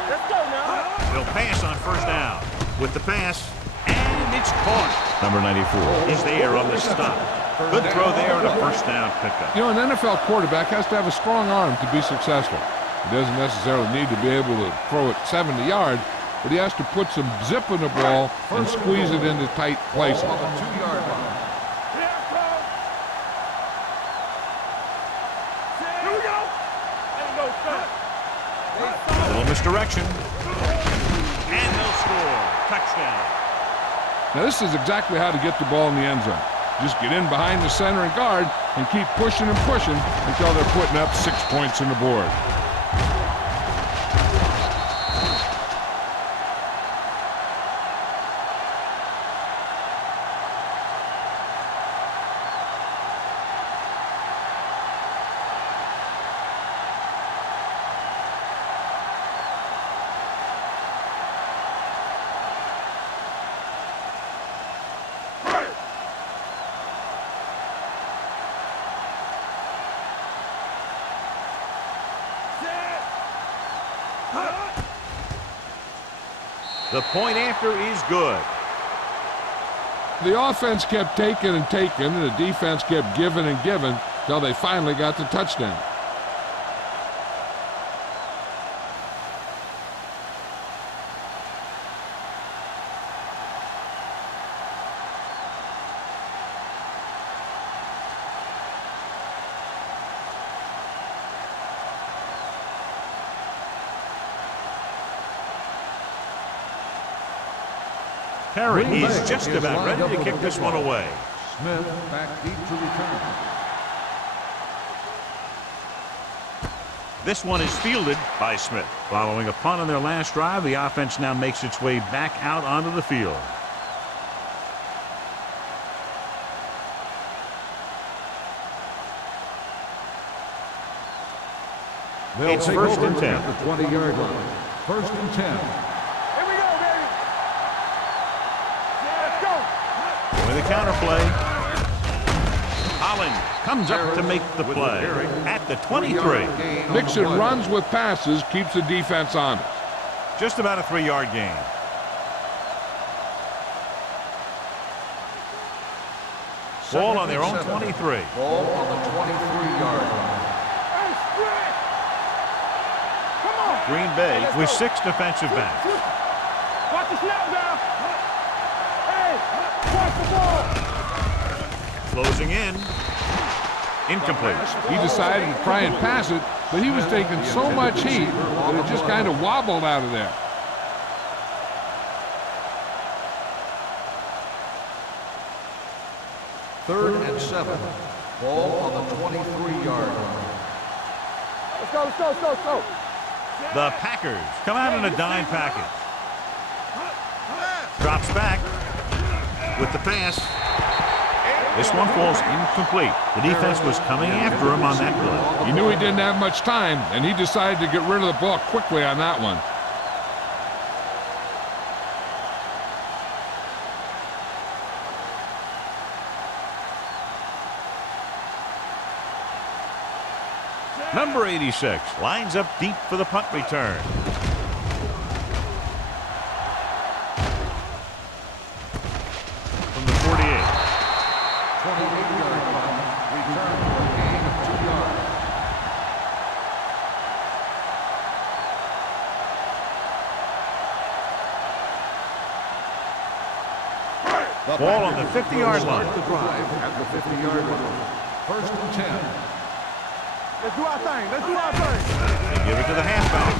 Let's go now. They'll pass on first down. With the pass, and it's caught. Number 94 is there on the stop. Good throw there and a first down pickup. You know, an NFL quarterback has to have a strong arm to be successful. He doesn't necessarily need to be able to throw it 70 yards, but he has to put some zip in the ball and squeeze it into tight places. On the 2-yard line. Here I come. Here we go. Ain't no thing. A little misdirection. And they'll score. Touchdown. Now, this is exactly how to get the ball in the end zone. Just get in behind the center and guard and keep pushing and pushing until they're putting up 6 points on the board. The point after is good. The offense kept taking and taking, and the defense kept giving and giving until they finally got the touchdown. Perry is just about ready to kick this one away. Smith back deep to return. This one is fielded by Smith. Following a punt on their last drive, the offense now makes its way back out onto the field. They'll It's take first over and 10. at the 20-yard line. First and 10. Here we go, baby. Let's go. With a counterplay. Holland comes up to make the play at the 23. Mixing runs with passes keeps the defense honest. Just about a 3-yard gain. Ball on their own 23. Ball on the 23-yard line. Hey, spread. Come on. Green Bay with 6 defensive backs. Watch the snap now. Hey, watch the ball. Closing in. Incomplete. He decided to try and pass it, but he was taking so much heat that it just kind of wobbled out of there. Third and 7. Ball on the 23-yard line. Let's go, let's go, let's go, let's go. The Packers come out in a dime package. Drops back with the pass. This one falls incomplete. The defense was coming after him on that play. He knew he didn't have much time, and he decided to get rid of the ball quickly on that one. Number 86 lines up deep for the punt return. From the 48. 28-yard line. Return for a gain of 2 yards. Ball on the 50-yard line. The drive at the 50-yard line. First and 10. Let's do our thing. Let's do our thing. They give it to the halfback.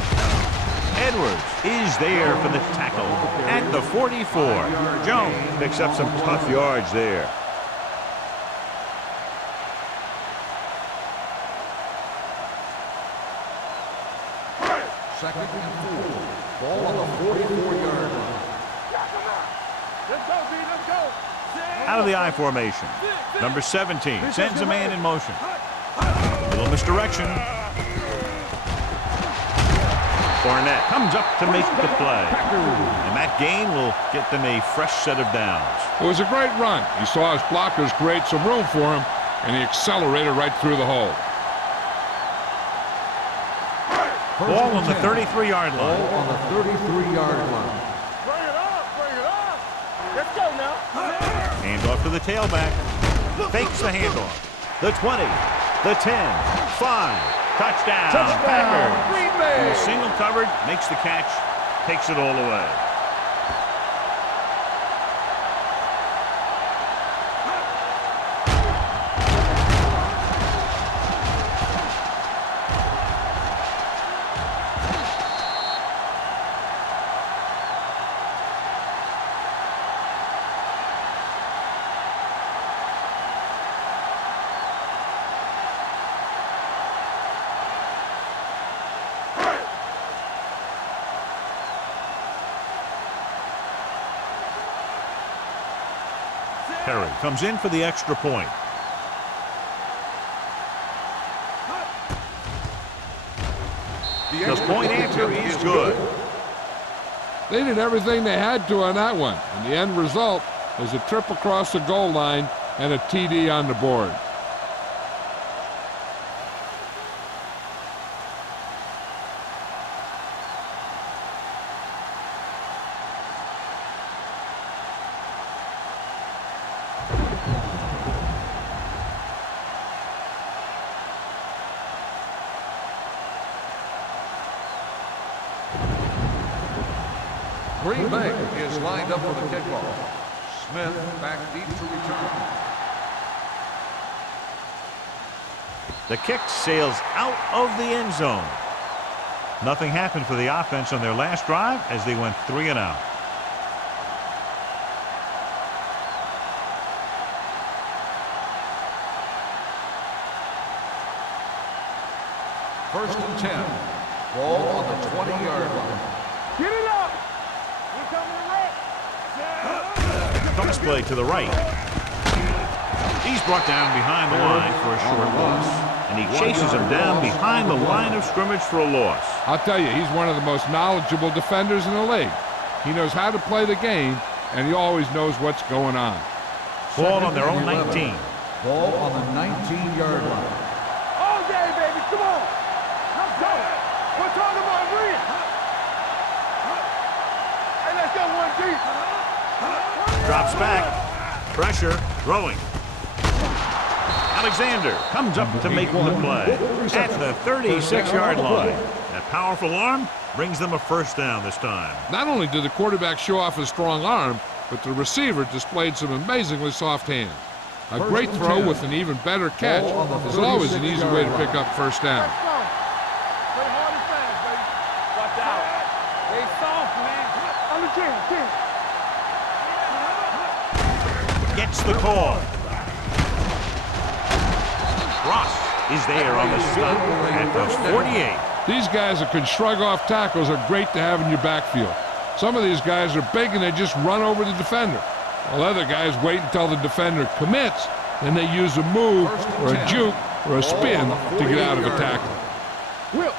Edwards is there for the tackle at the 44. Jones picks up some tough yards there. Second and 4. Ball on the 44-yard line. Let's go, B. Let's go. Out of the I formation. Number 17 sends a man in motion. Little misdirection. Barnett comes up to make the play. And that gain will get them a fresh set of downs. It was a great run. He saw his blockers create some room for him, and he accelerated right through the hole. Ball on the 33-yard line. Ball on the 33-yard line. Bring it up. Bring it up. Let's go now. Handoff to the tailback. Fakes the handoff. The 20. The 10. 5. Touchdown. Packers. Green Bay. Single covered. Makes the catch. Takes it all away. Perry comes in for the extra point. The point answer is good. They did everything they had to on that one, and the end result is a trip across the goal line and a TD on the board. Green Bay is lined up for the kickoff. Smith back deep to return. The kick sails out of the end zone. Nothing happened for the offense on their last drive as they went 3 and out. First and 10. Ball on the 20-yard line. Get it up. We coming to Cross play to the right. He's brought down behind the line for a short loss. And he chases him down behind the line of scrimmage for a loss. I'll tell you, he's one of the most knowledgeable defenders in the league. He knows how to play the game, and he always knows what's going on. Ball on their own 19. Ball on the 19-yard line. all day, baby. Come on. Let's go. We're talking about Reed. Hey, let's go one deep. Drops back. Pressure. Throwing. Alexander comes up to make the play at the 36-yard line. That powerful arm brings them a first down this time. Not only did the quarterback show off his strong arm, but the receiver displayed some amazingly soft hands. A great throw with an even better catch is always an easy way to pick up first down. Let's go. Play hard and fast, baby. Watch out. They soft, man. On the 10. Gets the call. Ross is there on the stop at the 48. These guys that can shrug off tackles are great to have in your backfield. Some of these guys are big and they just run over the defender, while other guys wait until the defender commits, then they use a move or a juke or a spin to get out of a tackle. Will.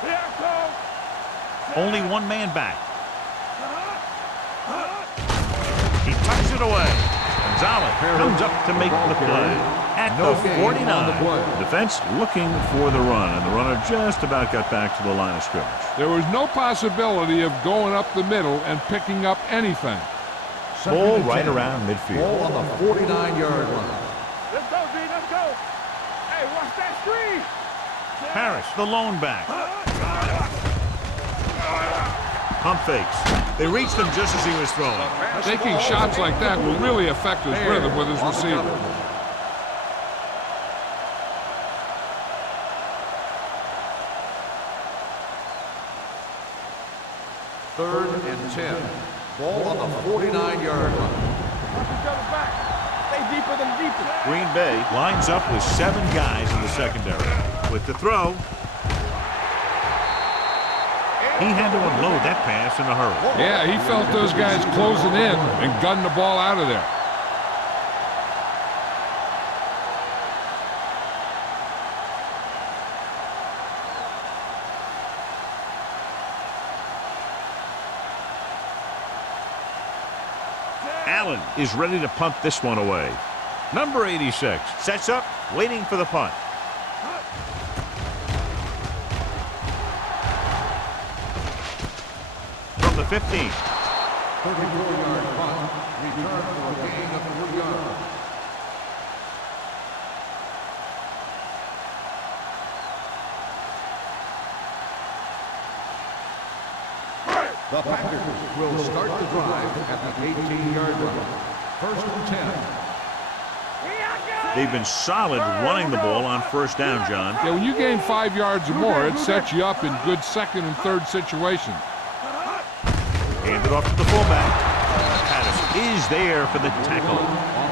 Here I go. Only one man back. He tucks it away. Gonzalez comes up to make the play at the 49. Defense looking for the run, and the runner just about got back to the line of scrimmage. There was no possibility of going up the middle and picking up anything. Ball right around midfield. Ball on the 49-yard line. Let's go, D. Let's go. Hey, watch that screen. Harris, the lone back. Pump fakes. They reached him just as he was throwing. Taking shots like that will really affect his rhythm with his receiver. Third and 10. Ball on the 49-yard line. Watch each other back. Stay deeper than deeper. Green Bay lines up with 7 guys in the secondary. With the throw, he had to unload that pass in a hurry. Yeah, he felt those guys closing in and gunned the ball out of there. Allen is ready to punt this one away. Number 86 sets up, waiting for the punt. From the 15. 34-yard punt. Return for a gain of 3 yards. The Packers will start the drive at the 18-yard line. First and 10. They've been solid running the ball on first down, John. Yeah, when you gain 5 yards or more, it sets you up in good second and third situations. Handed off to the fullback. Patterson is there for the tackle.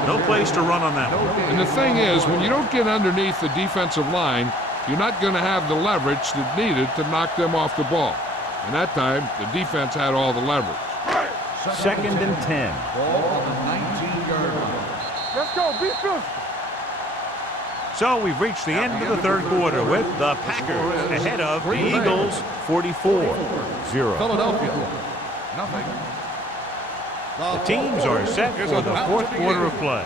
No place to run on that one. And the thing is, when you don't get underneath the defensive line, you're not going to have the leverage that's needed to knock them off the ball. And that time, the defense had all the leverage. Second and 10. Ball on the 19-yard line. Let's go. Be physical. So we've reached the end of the third quarter with the Packers ahead of the Eagles 44-0. Philadelphia, nothing. The teams are set for the fourth quarter of play.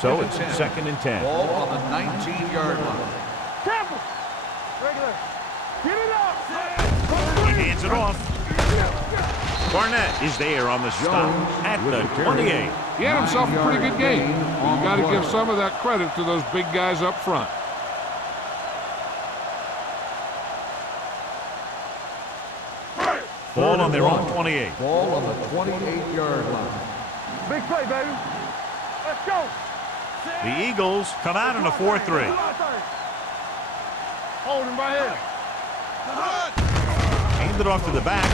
So it's second and 10. Ball on the 19-yard line. Temple. Regular. Get it up. He hands it off. Barnett is there on the stop at the 28. He had himself a pretty good game. You got to give some of that credit to those big guys up front. Ball on their own 28. Ball on the 28-yard line. Big play, baby. Let's go. The Eagles come out in a 4-3. Hold him right here. Handed off to the back.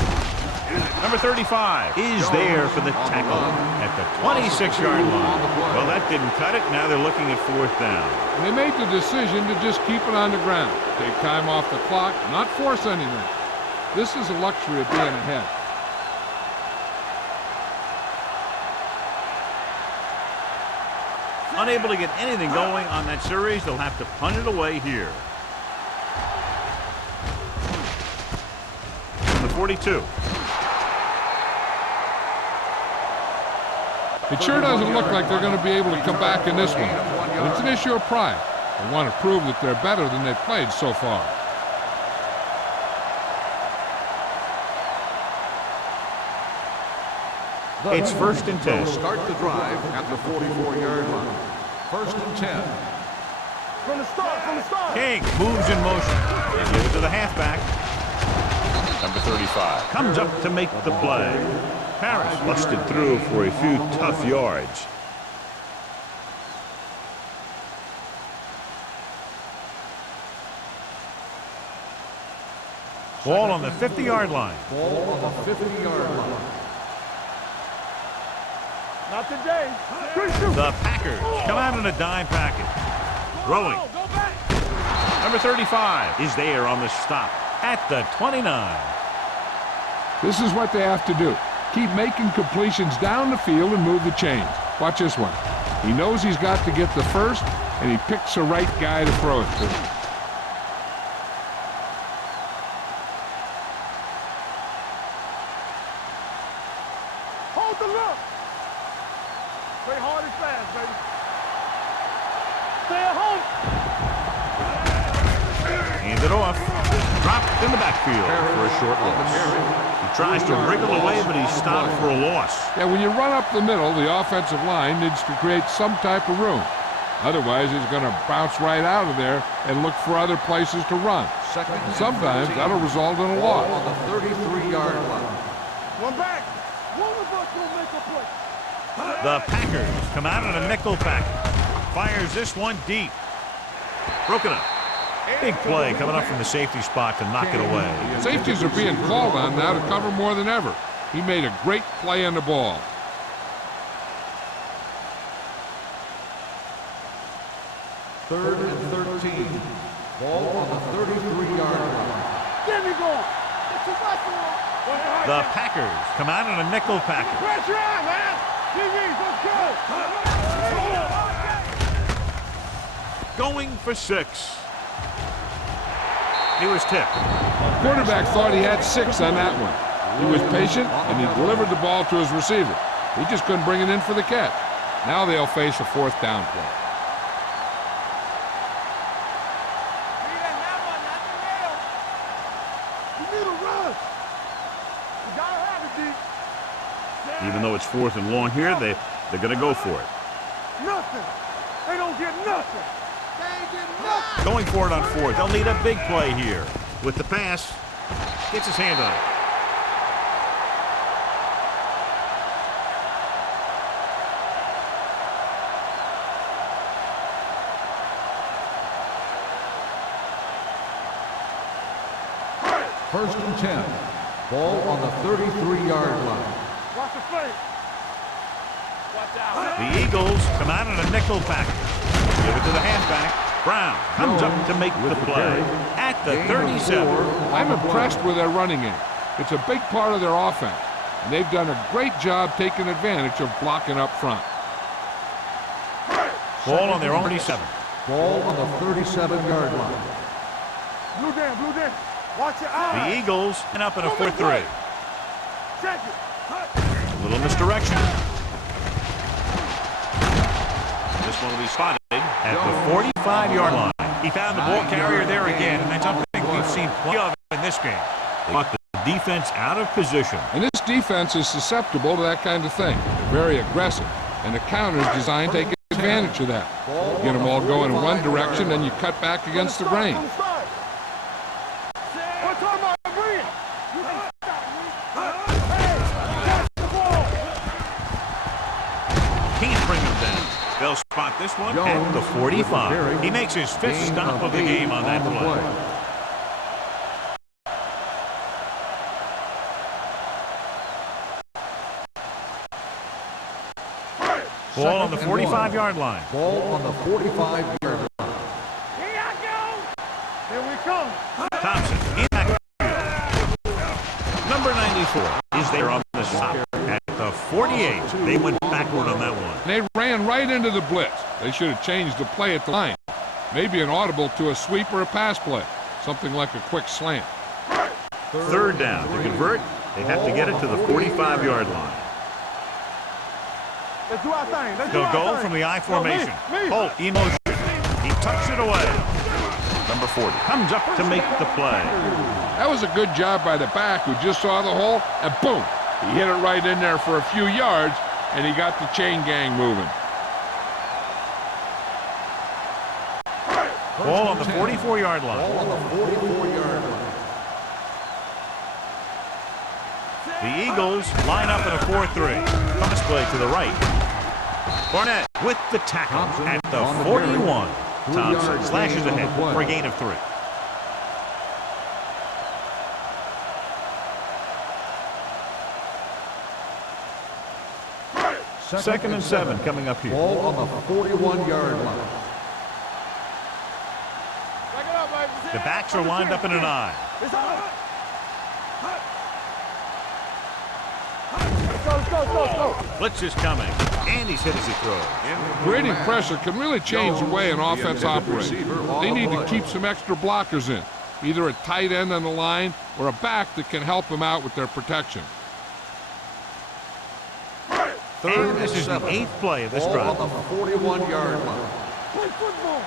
Number 35 is there for the tackle at the 26-yard line. Well, that didn't cut it. Now they're looking at 4th down. They made the decision to just keep it on the ground. Take time off the clock, not force anything. This is a luxury of being ahead. Unable to get anything going on that series, they'll have to punt it away here. From the 42. It sure doesn't look like they're going to be able to come back in this one. But it's an issue of pride. They want to prove that they're better than they've played so far. It's 1st and 10. Start the drive at the 44-yard line. 1st and 10. From the start. King moves in motion. They give it to the halfback. Number 35 comes up to make the play. Harris busted through for a few tough yards. Ball on the 50-yard line. Ball on the 50-yard line. Not today. The Packers come out in a dime package. Throwing. Go back. Number 35 is there on the stop at the 29. This is what they have to do. Keep making completions down the field and move the chains. Watch this one. He knows he's got to get the first, and he picks the right guy to throw it to. Hold the look. Play hard and fast, baby. Stay at home. Hands it off. Dropped in the backfield for a short loss. He tries to wriggle away, but he's stopped for a loss. Yeah, when you run up the middle, the offensive line needs to create some type of room. Otherwise, he's going to bounce right out of there and look for other places to run. Sometimes that'll result in a loss. On the 33-yard line. One back. One of us will make a play. The Packers come out in a nickel pack. Fires this one deep. Broken up. Big play coming up from the safety spot to knock it away. Safeties are being called on now to cover more than ever. He made a great play on the ball. Third and 13. Ball on the 33-yard line. Get me going. Get your muscle on. The Packers come out in a nickel package. Pressure on, man. GG's, let's go. Going for 6. He was tipped. Quarterback thought he had 6 on that one. He was patient, and he delivered the ball to his receiver. He just couldn't bring it in for the catch. Now they'll face a 4th down play. Even though it's 4th and long here, they're going to go for it. Nothing. They don't get nothing. They get nothing. Going for it on 4th. They'll need a big play here. With the pass, gets his hand on it. First and 10. Ball on the 33-yard line. Watch the face. Watch out. The Eagles come out in a nickel package. Give it to the halfback. Brown comes up to make the play at the 37. I'm impressed with their running game. It's a big part of their offense, and they've done a great job taking advantage of blocking up front. Ball on their own 37. Ball on the 37-yard line. Blue down. Watch your eyes. The Eagles end up in a 4-3. Check it. A little misdirection. This one will be spotted at the 45-yard line. He found the ball carrier there again, and that's something we've seen plenty of in this game. They got the defense out of position. And this defense is susceptible to that kind of thing. They're very aggressive, and the counter is designed to take advantage of that. Get them all going in one direction, then you cut back against the grain. What time am I bringing? You can stop me. Hey, catch the ball. Can't bring him down. They'll spot this one at the 45. He makes his 5th stop of the game on that play. Ball on the 45-yard line. Ball on the 45-yard line. Here I go. Here we come. Thompson in that field. Number 94 is there on the stop at the 48. They went backward on that one. They ran right into the blitz. They should have changed the play at the line. Maybe an audible to a sweep or a pass play. Something like a quick slant. Third down. To convert, they have to get it to the 45-yard line. Let's do our thing. Let's do They'll our go thing. from the I formation. Me. Holt in motion. He tucks it away. Number 40 comes up to make the play. That was a good job by the back who just saw the hole, and boom! He hit it right in there for a few yards, and he got the chain gang moving. Ball on the 44-yard line. Ball on the 44-yard line. The Eagles line up in a 4-3. Pass play to the right. Barnett with the tackle at the 41. Thompson slashes ahead for a gain of 3. Second and 7 coming up here. Ball on the 41-yard line. Back it up, baby. The backs are lined up in an I. It's on. Let's go. Blitz is coming, and he's hit as he throws. Creating pressure can really change the way an offense operates. They need to keep some extra blockers in, either a tight end on the line or a back that can help them out with their protection. And this is the 8th play of this Ball drive. on the 41-yard line. Play football.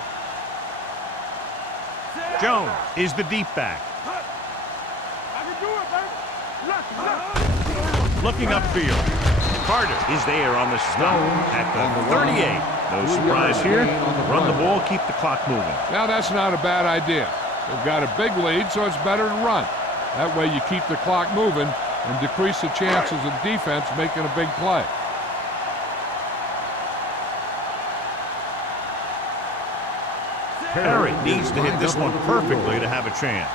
Jones is the deep back. I can do it, baby. Left. Looking upfield. Carter is there on the stop at the 38. No surprise here. Run the ball, keep the clock moving. Now that's not a bad idea. They've got a big lead, so it's better to run. That way you keep the clock moving and decrease the chances of defense making a big play. Perry needs to hit this one perfectly to have a chance.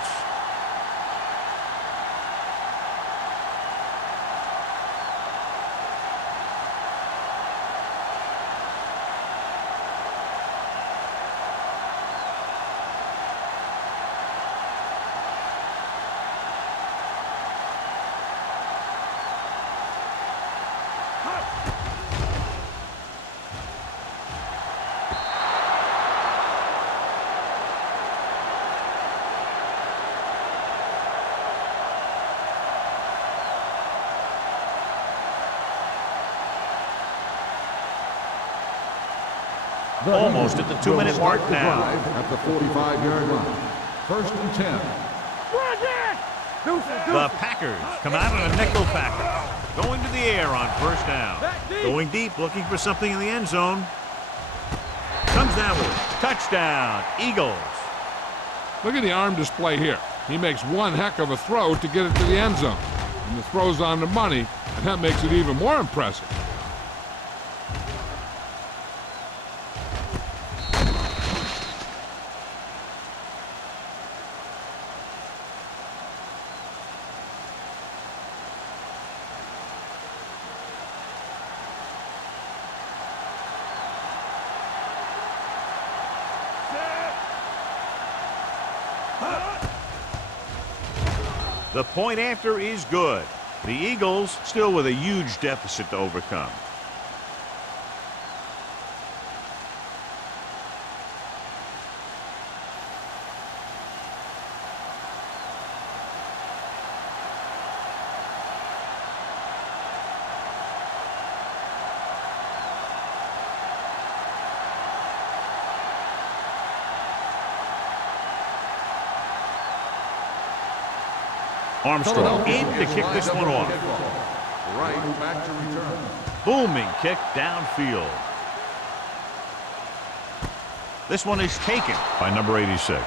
Almost at the 2-minute mark now. At the 45-yard line. First and 10. The Packers come out in a nickel package. Going to the air on first down. Going deep, looking for something in the end zone. Comes down with it. Touchdown, Eagles. Look at the arm display here. He makes one heck of a throw to get it to the end zone. And the throw's on the money, and that makes it even more impressive. The point after is good. The Eagles still with a huge deficit to overcome. Armstrong in to kick this one off. Right back to return. Booming kick downfield. This one is taken by number 86.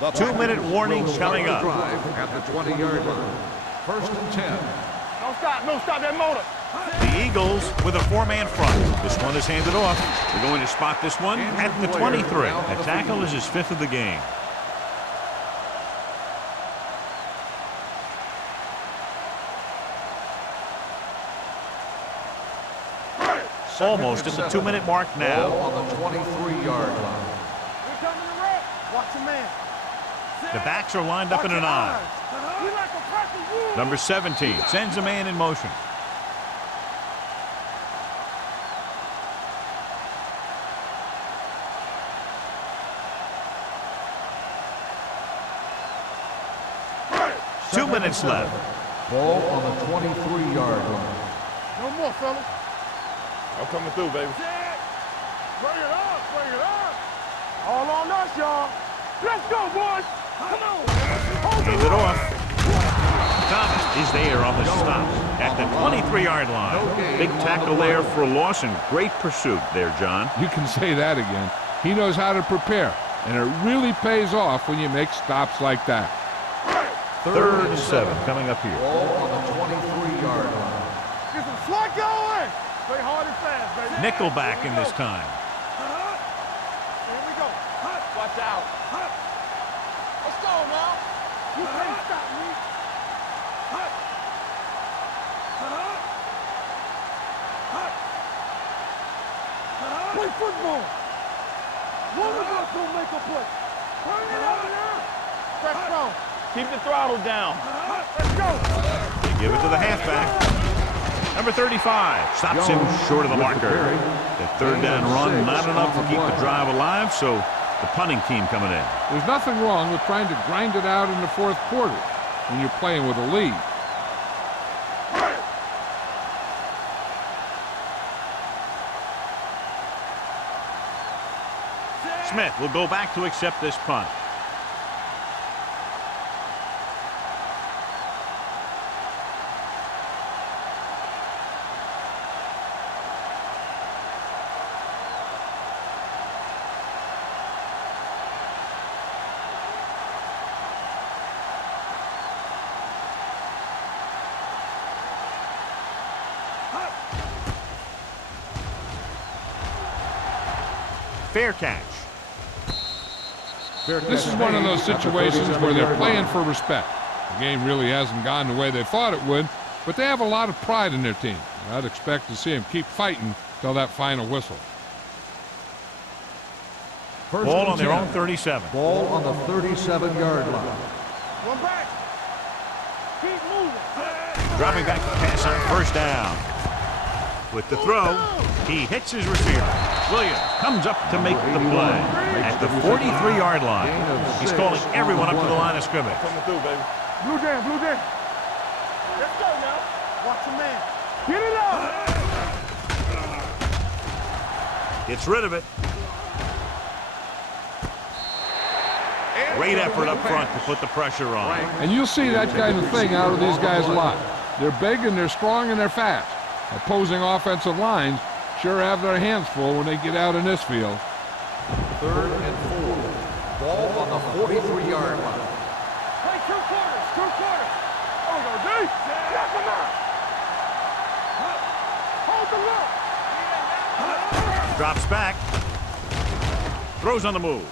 The 2-minute warning's coming up. Drive at the 20-yard line. First and 10. Don't stop that motor. The Eagles with a four-man front. This one is handed off. They're going to spot this one at the 23. That tackle is his 5th of the game. Almost at the 2-minute mark now. Ball on the 23-yard line. Here coming the red. Watch the man. The backs are lined up in an eye. You like a crack of wood. Number 17 sends a man in motion. Two minutes left. Ball on the 23-yard line. No more, fellas. I'm coming through, baby. Bring it up, bring it up. All on us, y'all. Let's go, boys. Come on. Hold Hands it off. Thomas is there on the stop at the 23-yard line. Big tackle there for a loss and great pursuit there, John. You can say that again. He knows how to prepare, and it really pays off when you make stops like that. 3rd and 7 coming up here. Ball on the 23-yard line. Get some slack going. Play hard and fast, baby. Nickelback in this time. Here we go. Watch out. Let's go now. You can't stop me. Play football. One of us gonna make a play. Turn it over now. Stretch strong. Keep the throttle down. Let's go. They give it to the halfback. Number 35 stops him short of the marker. The 3rd down run, not enough to keep the drive alive, so the punting team coming in. There's nothing wrong with trying to grind it out in the 4th quarter when you're playing with a lead. Smith will go back to accept this punt. Fair catch. This is one of those situations where they're playing for respect. The game really hasn't gone the way they thought it would, but they have a lot of pride in their team. I'd expect to see them keep fighting till that final whistle. Ball on their own 37. Ball on the 37-yard line. One back. Keep moving. Dropping back to pass on 1st down. With the throw, he hits his receiver. Williams comes up to make the play at the 43-yard line. He's calling everyone up to the line of scrimmage. Coming through, baby. Blue jam, blue jam. Let's go now. Watch the man. Get it up. Gets rid of it. Great effort up front to put the pressure on. And you'll see that kind of thing out of these guys a lot. They're big and they're strong and they're fast. Opposing offensive lines sure have their hands full when they get out in this field. 3rd and 4. Ball on the 43-yard line. Play 2 quarters, 2 quarters. Oh, no, D. Knock him out. Hold the look. Drops back. Throws on the move.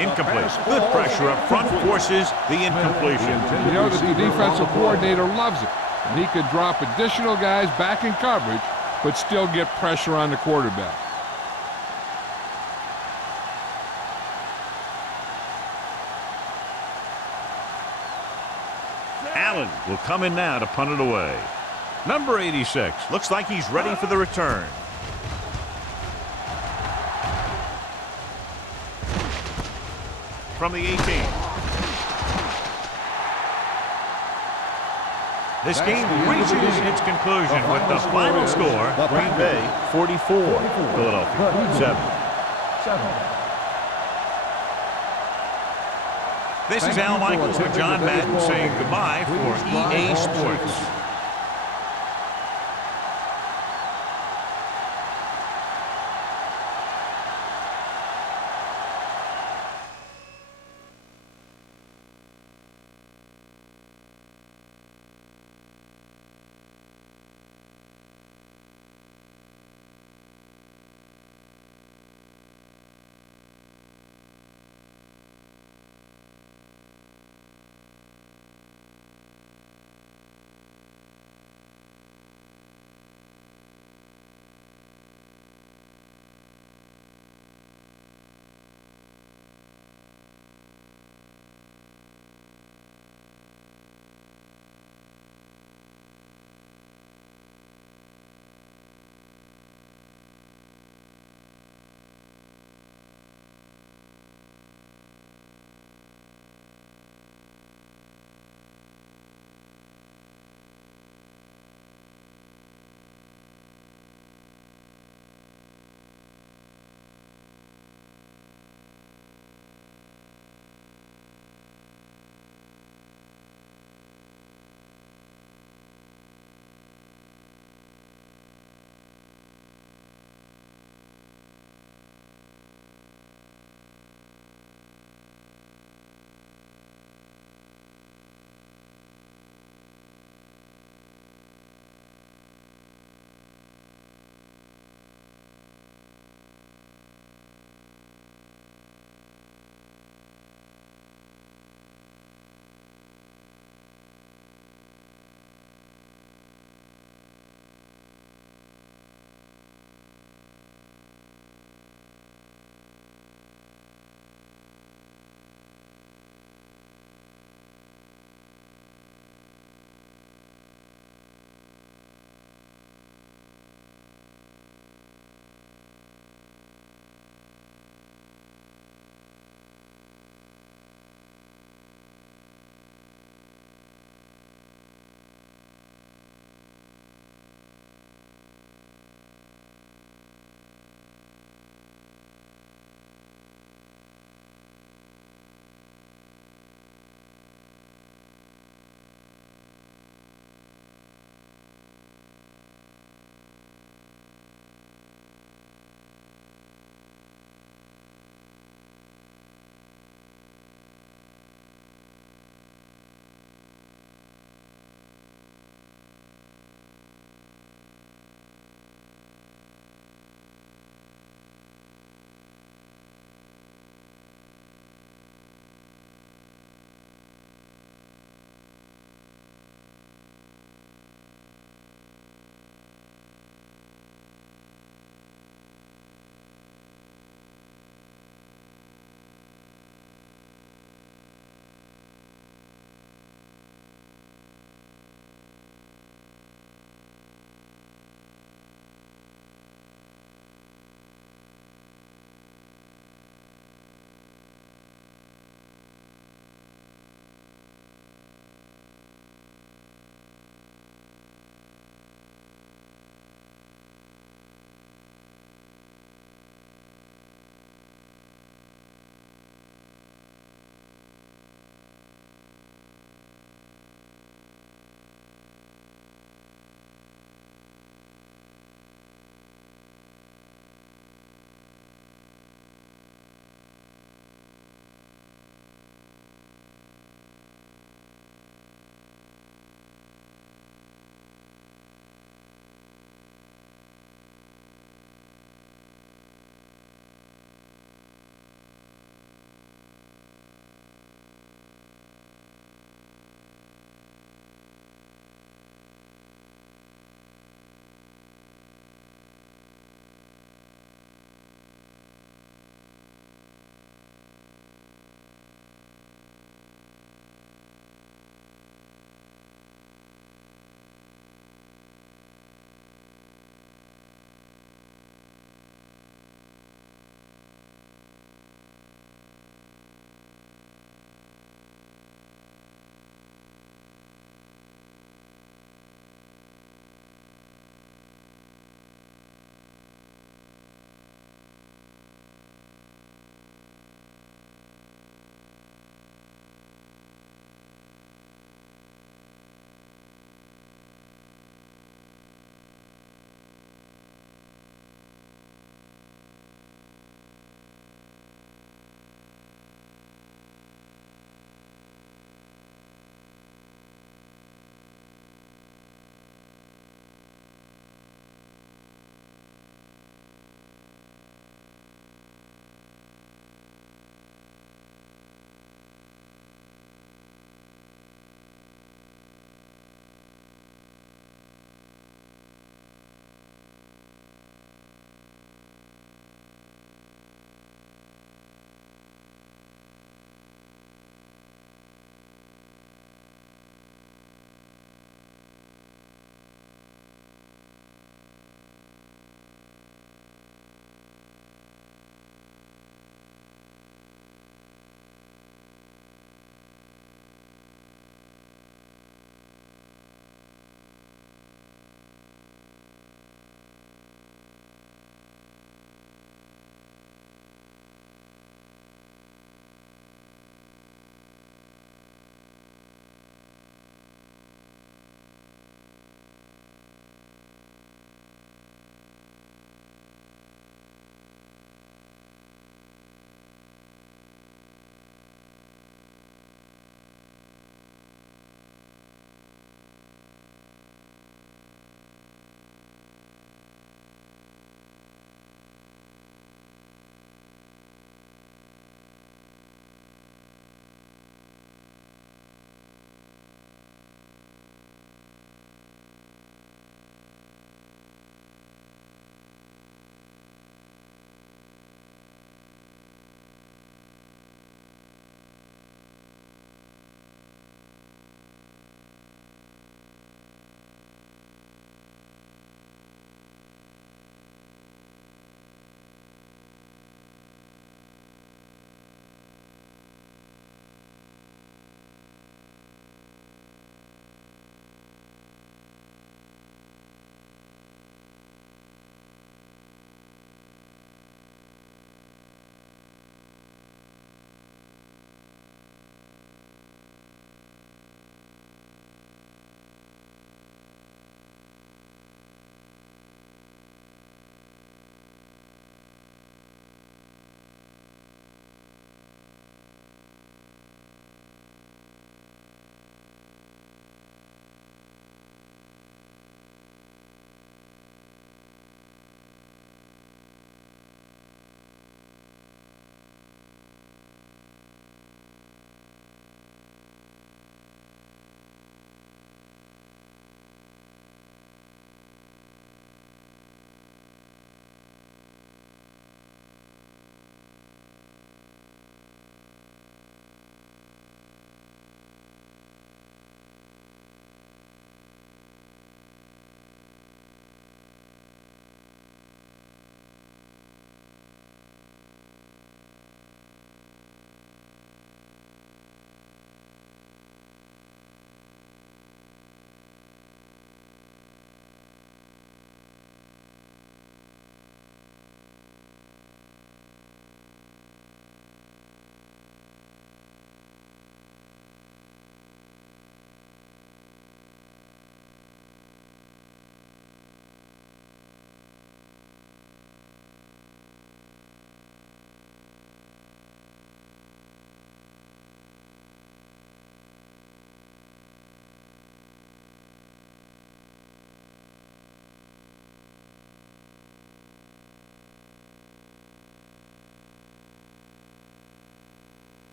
Incomplete. Good pressure up front forces the incompletion. You know that the defensive coordinator loves it. And he could drop additional guys back in coverage, but still get pressure on the quarterback. Allen will come in now to punt it away. Number 86 looks like he's ready for the return. From the 18. This game reaches its conclusion with the final score, Green Bay 44, Philadelphia 7. This is Al Michaels with John Madden saying goodbye for EA Sports.